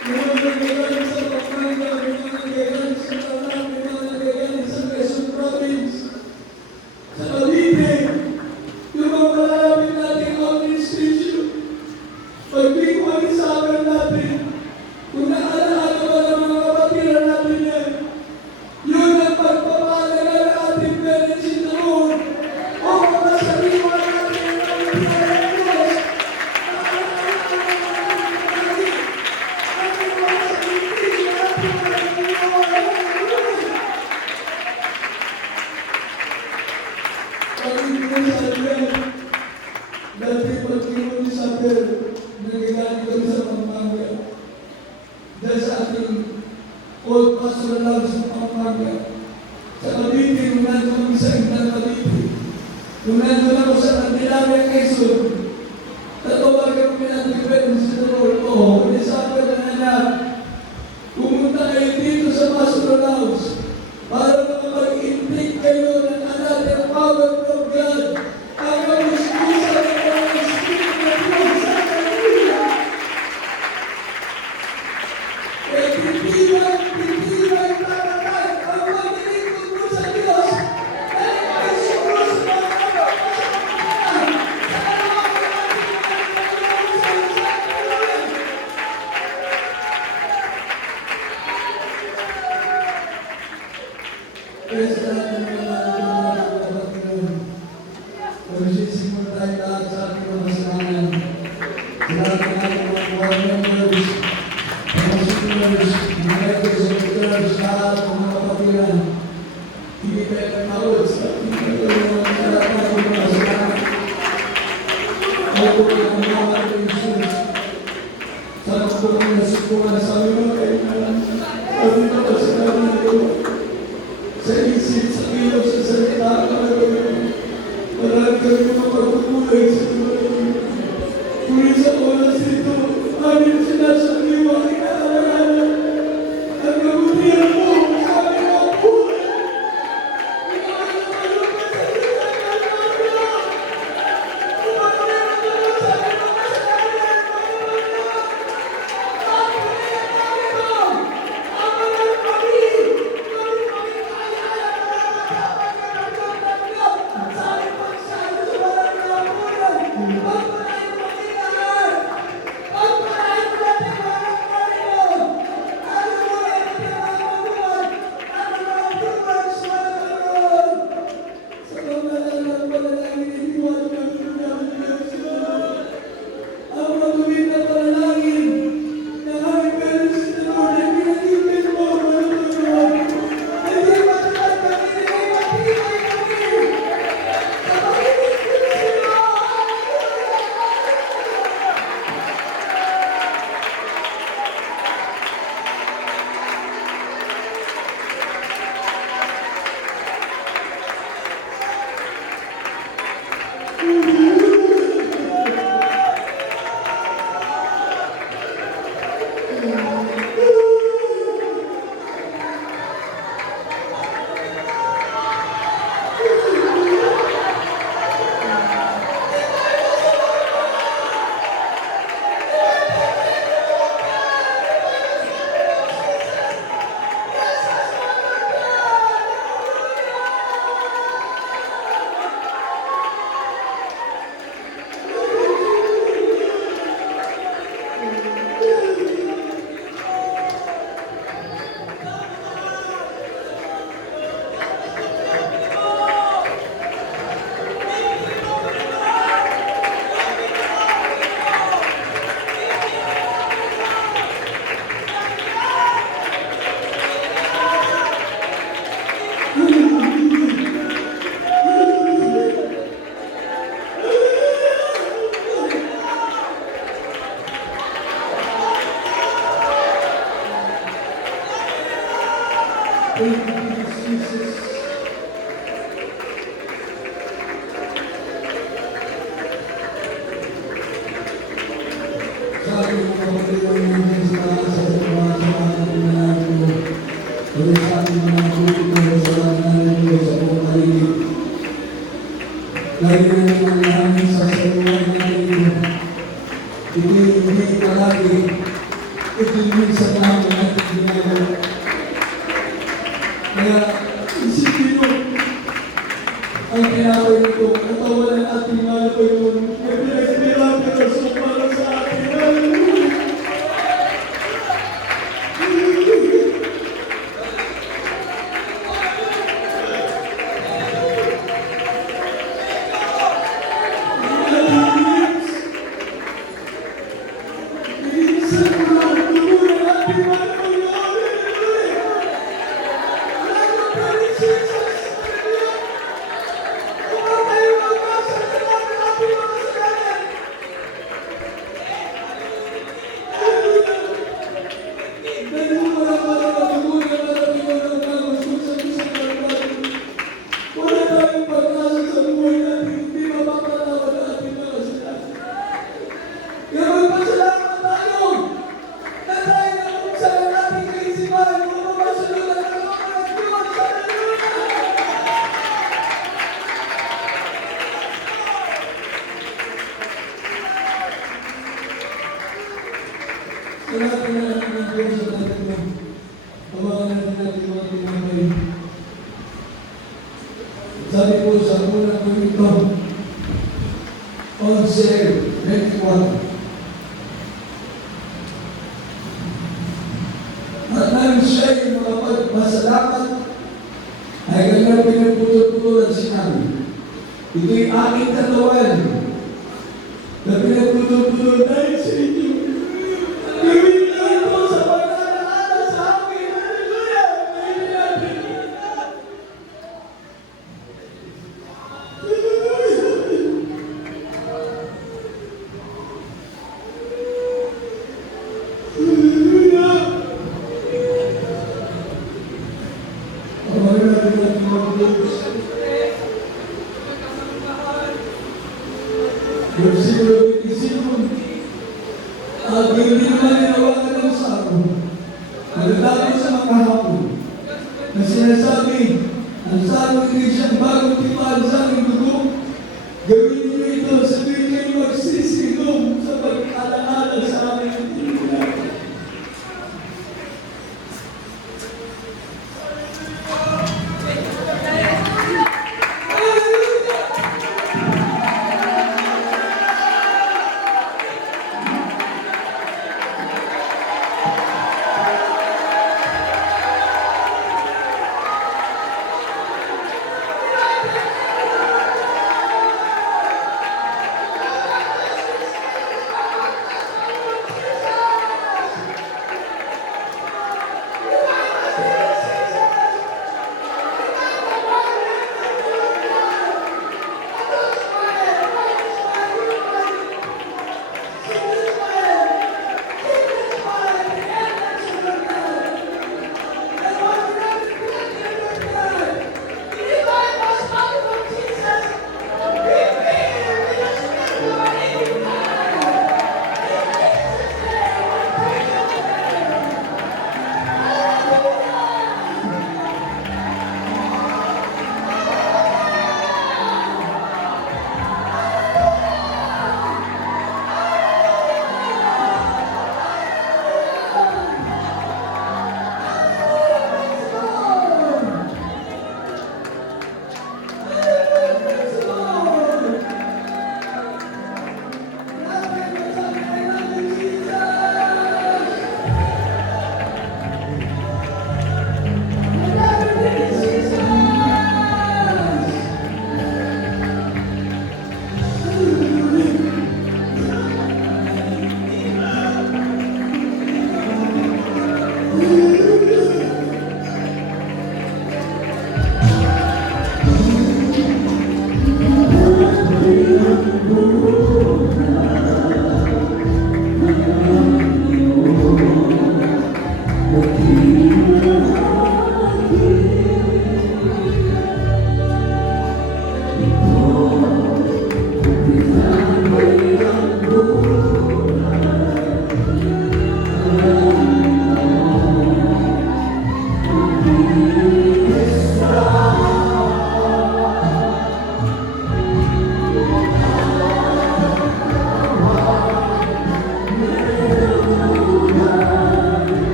Mga nagagaling sa Pampanga, mga nagagaling sa Tarlac, mga nagagaling sa Quezon Province, sa Cavite, yung mga malalapit natin outreach station, pagbiguan sa akin natin, kung naalala ba ng mga kapatiran natin yan, yun ang pagpapalaga ng ating parents in the Lord, o makasaliwan natin ang pagpapalaga ng Diyos. Dati pag-iwan ni Saber, nagigani kami sa Pampanga. Dahil sa ating old pastoral house sa Pampanga. Sa Cavite, nung nandun kami sa Inang Cavite. Nung nandun ako sa Candelaria, Quezon, tatawagan kami natin parents in the Lord. Oo, ni Saber na anak, pumunta kayo dito sa pastoral house para makapag-intake kayo ng another power of God. Ang mag-ispusa ng mga Spirit ng Diyos. Hallelujah! Kaya titibay tatatay ang maglilingkod mo sa Diyos. Dahil ay sumos na kaya sa ating mga kapatiran, magsisimula tayo lahat sa ating mga kasalanan. Sa lahat ng ating mga board members, mga seniors, mga leaders of the church, lahat ng mga kapatiran, hindi tayo nagtawad sa ating mga lahat ng mga kasalanan. Ako ang mga Jesus. Sana po kami nasukuhan sa aming mga kailangan. Sabi na pa sa kami ito. Sa isip, sa kilos, sa salita, marami kami mga pagkukulay sa Panginoon. Ngunit sa oras ito, amin sinasabi mo ang inaalala. Ang kabutihan mo sa aming mga buhay. Thank you, Jesus. Sabi ko kapatid ang mga sa mga ko. Kaya sa ating mga kulito sa namin ko sa buong paligid. Lagi na naman namin sa saluhan natin. Hindi palagi. ito yung sa tao natin ginagawa. Kaya isipin mo, ang tinawag ito, katawan ng ating mahal ko yun, na pinagpirang pinasok para sa atin. Hallelujah! Wala tayong pag-asa sa buhay natin, hindi mapapatawad ang ating mga kasalanan. Kaya magpasalamat tayo na tayo na kung saan natin kaisipan, kung mapasalunan ang mga ng Diyos. Hallelujah! Salamat na natin ang Diyos sa natin mo. Tawagan natin natin mga tinapay. Sabi po sa unang Korinto 11:21. At nang siya'y makapagpasalamat, ay kanyang pinagputol-putulan sinabi, ito'y aking katawan na pinagputol-putol dahil sa inyo. Gawin niyo ito sa pag-alaala sa akin. Hallelujah! Amen natin. Versikulo 25. At hindi naman ninawagan ng saro, nagtatapos sa mga hapon, na sinasabi, ang saro hindi siyang bagong tipan sa aming dugo, gawin niyo ito sa tuwing kayo magsisilong sa pag-alaala sa aming tinula.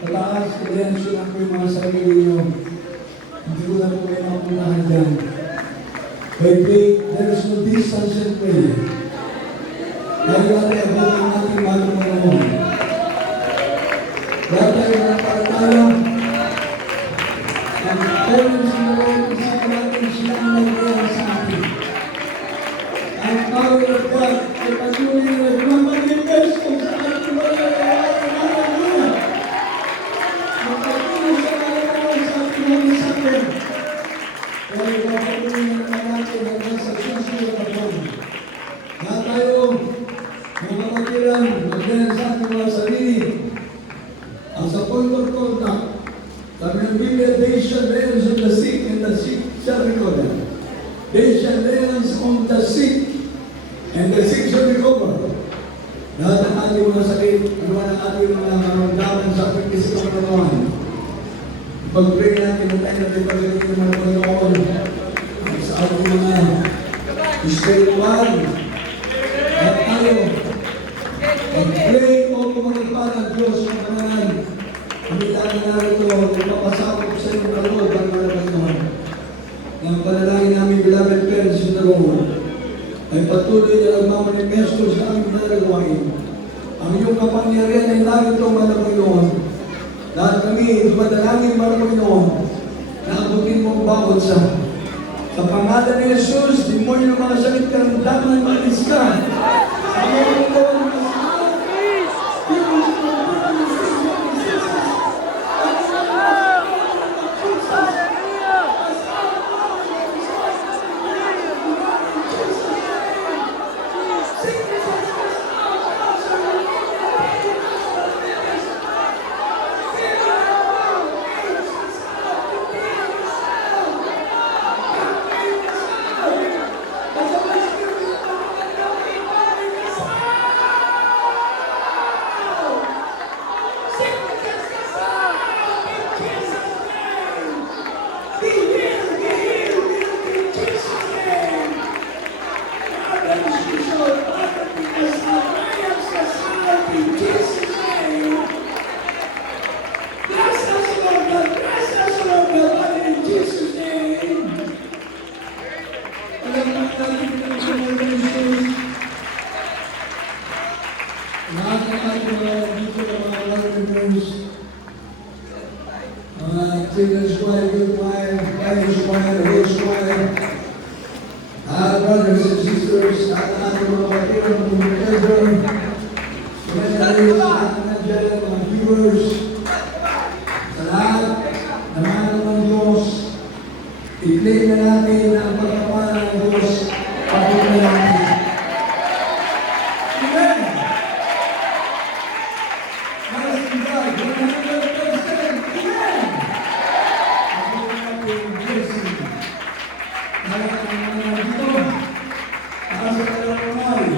Pataas, i-mention ako yung mga sarili nyo. Hindi ko na po kayo mapunahan dyan. By faith, there is no distance in prayer. Dahil natin abot ang ating bagong Panginoon. Lahat tayo nagpakatayo. Ang parents na Lord, isip natin siya ang nagkaroon sa atin. Ang power of God ay patuloy na nagmamanifest kung sa ating magagawa. Hallelujah! Magpatuloy sa kalagawa sa ating mga sakit. Kaya patuloy na naman natin hanggang sa susunod na buwan. Lahat tayo, mga kapatiran, magkaroon sa ating mga sarili. Ang sa point of contact, sabi ng Biblia, they shall lay on the sick and the sick shall recover. They shall lay on the sick and the sick shall recover. Lahat ng ating mga sakit, ano man ang ating mga maramdaman sa ating pisikong katawan. Pag-pray natin, tayo natin pag-pray ng mga Panginoon sa ating mga spiritual. At tayo, pag-pray o kumagpapala ng Diyos sa kanalan. Hindi tayo narito, nagpapasakop sa iyong kaloob ang mga Panginoon. Ang panalangin namin, beloved parents in the Lord, ay patuloy na nagmamanifesto sa aming nalagawain. Ang iyong kapangyarihan ay narito, mga Panginoon. Lahat kami, madalangin, mga Panginoon, na abutin mo ang bawat sa pangalan ni Jesus, demonyo ng mga sakit, karamdaman, malis ka. Sa mga Panginoon, brothers and sisters, at ating mga kapatid, mga mga viewers, sa lahat, naman ng Diyos, i-claim na natin ang pagkapala ng Diyos, patuloy natin. Amen! Maraming God, 100%! Amen! Patuloy natin ang blessing. Lahat ng mga dito, taas sa kanyang kamay.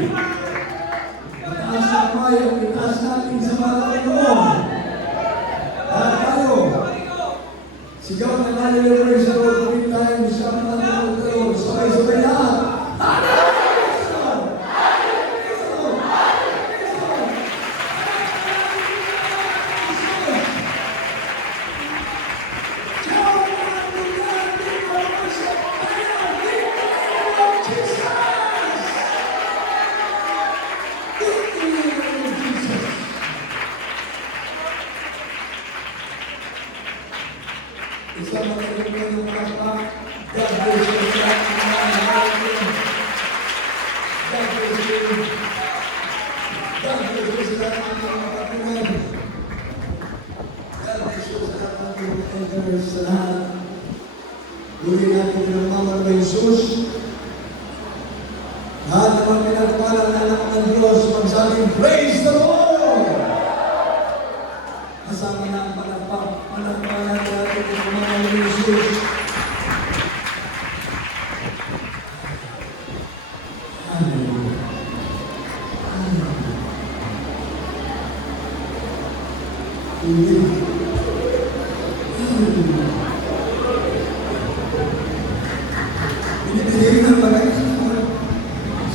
Mataas na kamay ang itaas natin sa mga Panginoon. Lahat tayo. Sigaw na hallelujah sa Lord 3 times sa mga Panginoon. Sabay-sabay lahat. Isama na rin kayo mga pa. God bless you. God bless you. God bless you sa lahat ng mga kapatid. God bless you sa lahat ng mga elders sa lahat. Guli natin ng Mama ng Jesus. Lahat ng mga pinagpalang na anak ng Diyos, magsabing, praise the Lord! Kasama na ang panagpalang natin ng Mama ng Jesus. Binibigay ng Panginoon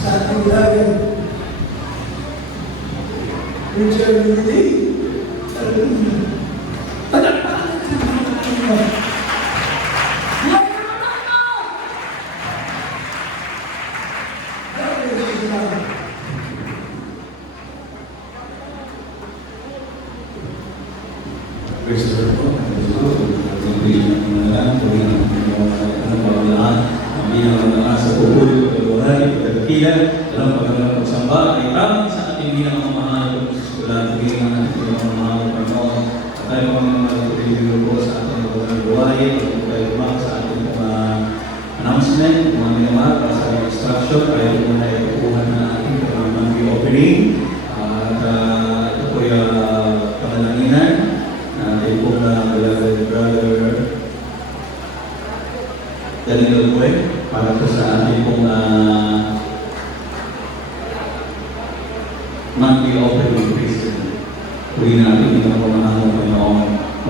sa ating lagan. Richard Lili, Praise the Lord. Pagpilihan ko rin ang pamalaan, ang binangalaan sa pupul, pagkaluhay, pagkakila, dalam pagkakalang pagsamba, ay tamang sa ating binangamamahal kung sa eskwela, tuwing ang ating binangamamahal ng Panginoon. At tayo mga pagpilihan ko sa ating pagkakalang buhay, pag tayo lumak sa ating announcement, mga minamahal, para sa instruction, tayo muna ay pagkuhan na ating monthly opening. At ito po yung pangalanginan. Tayo pong brother Daniel Boy para po sa ating pong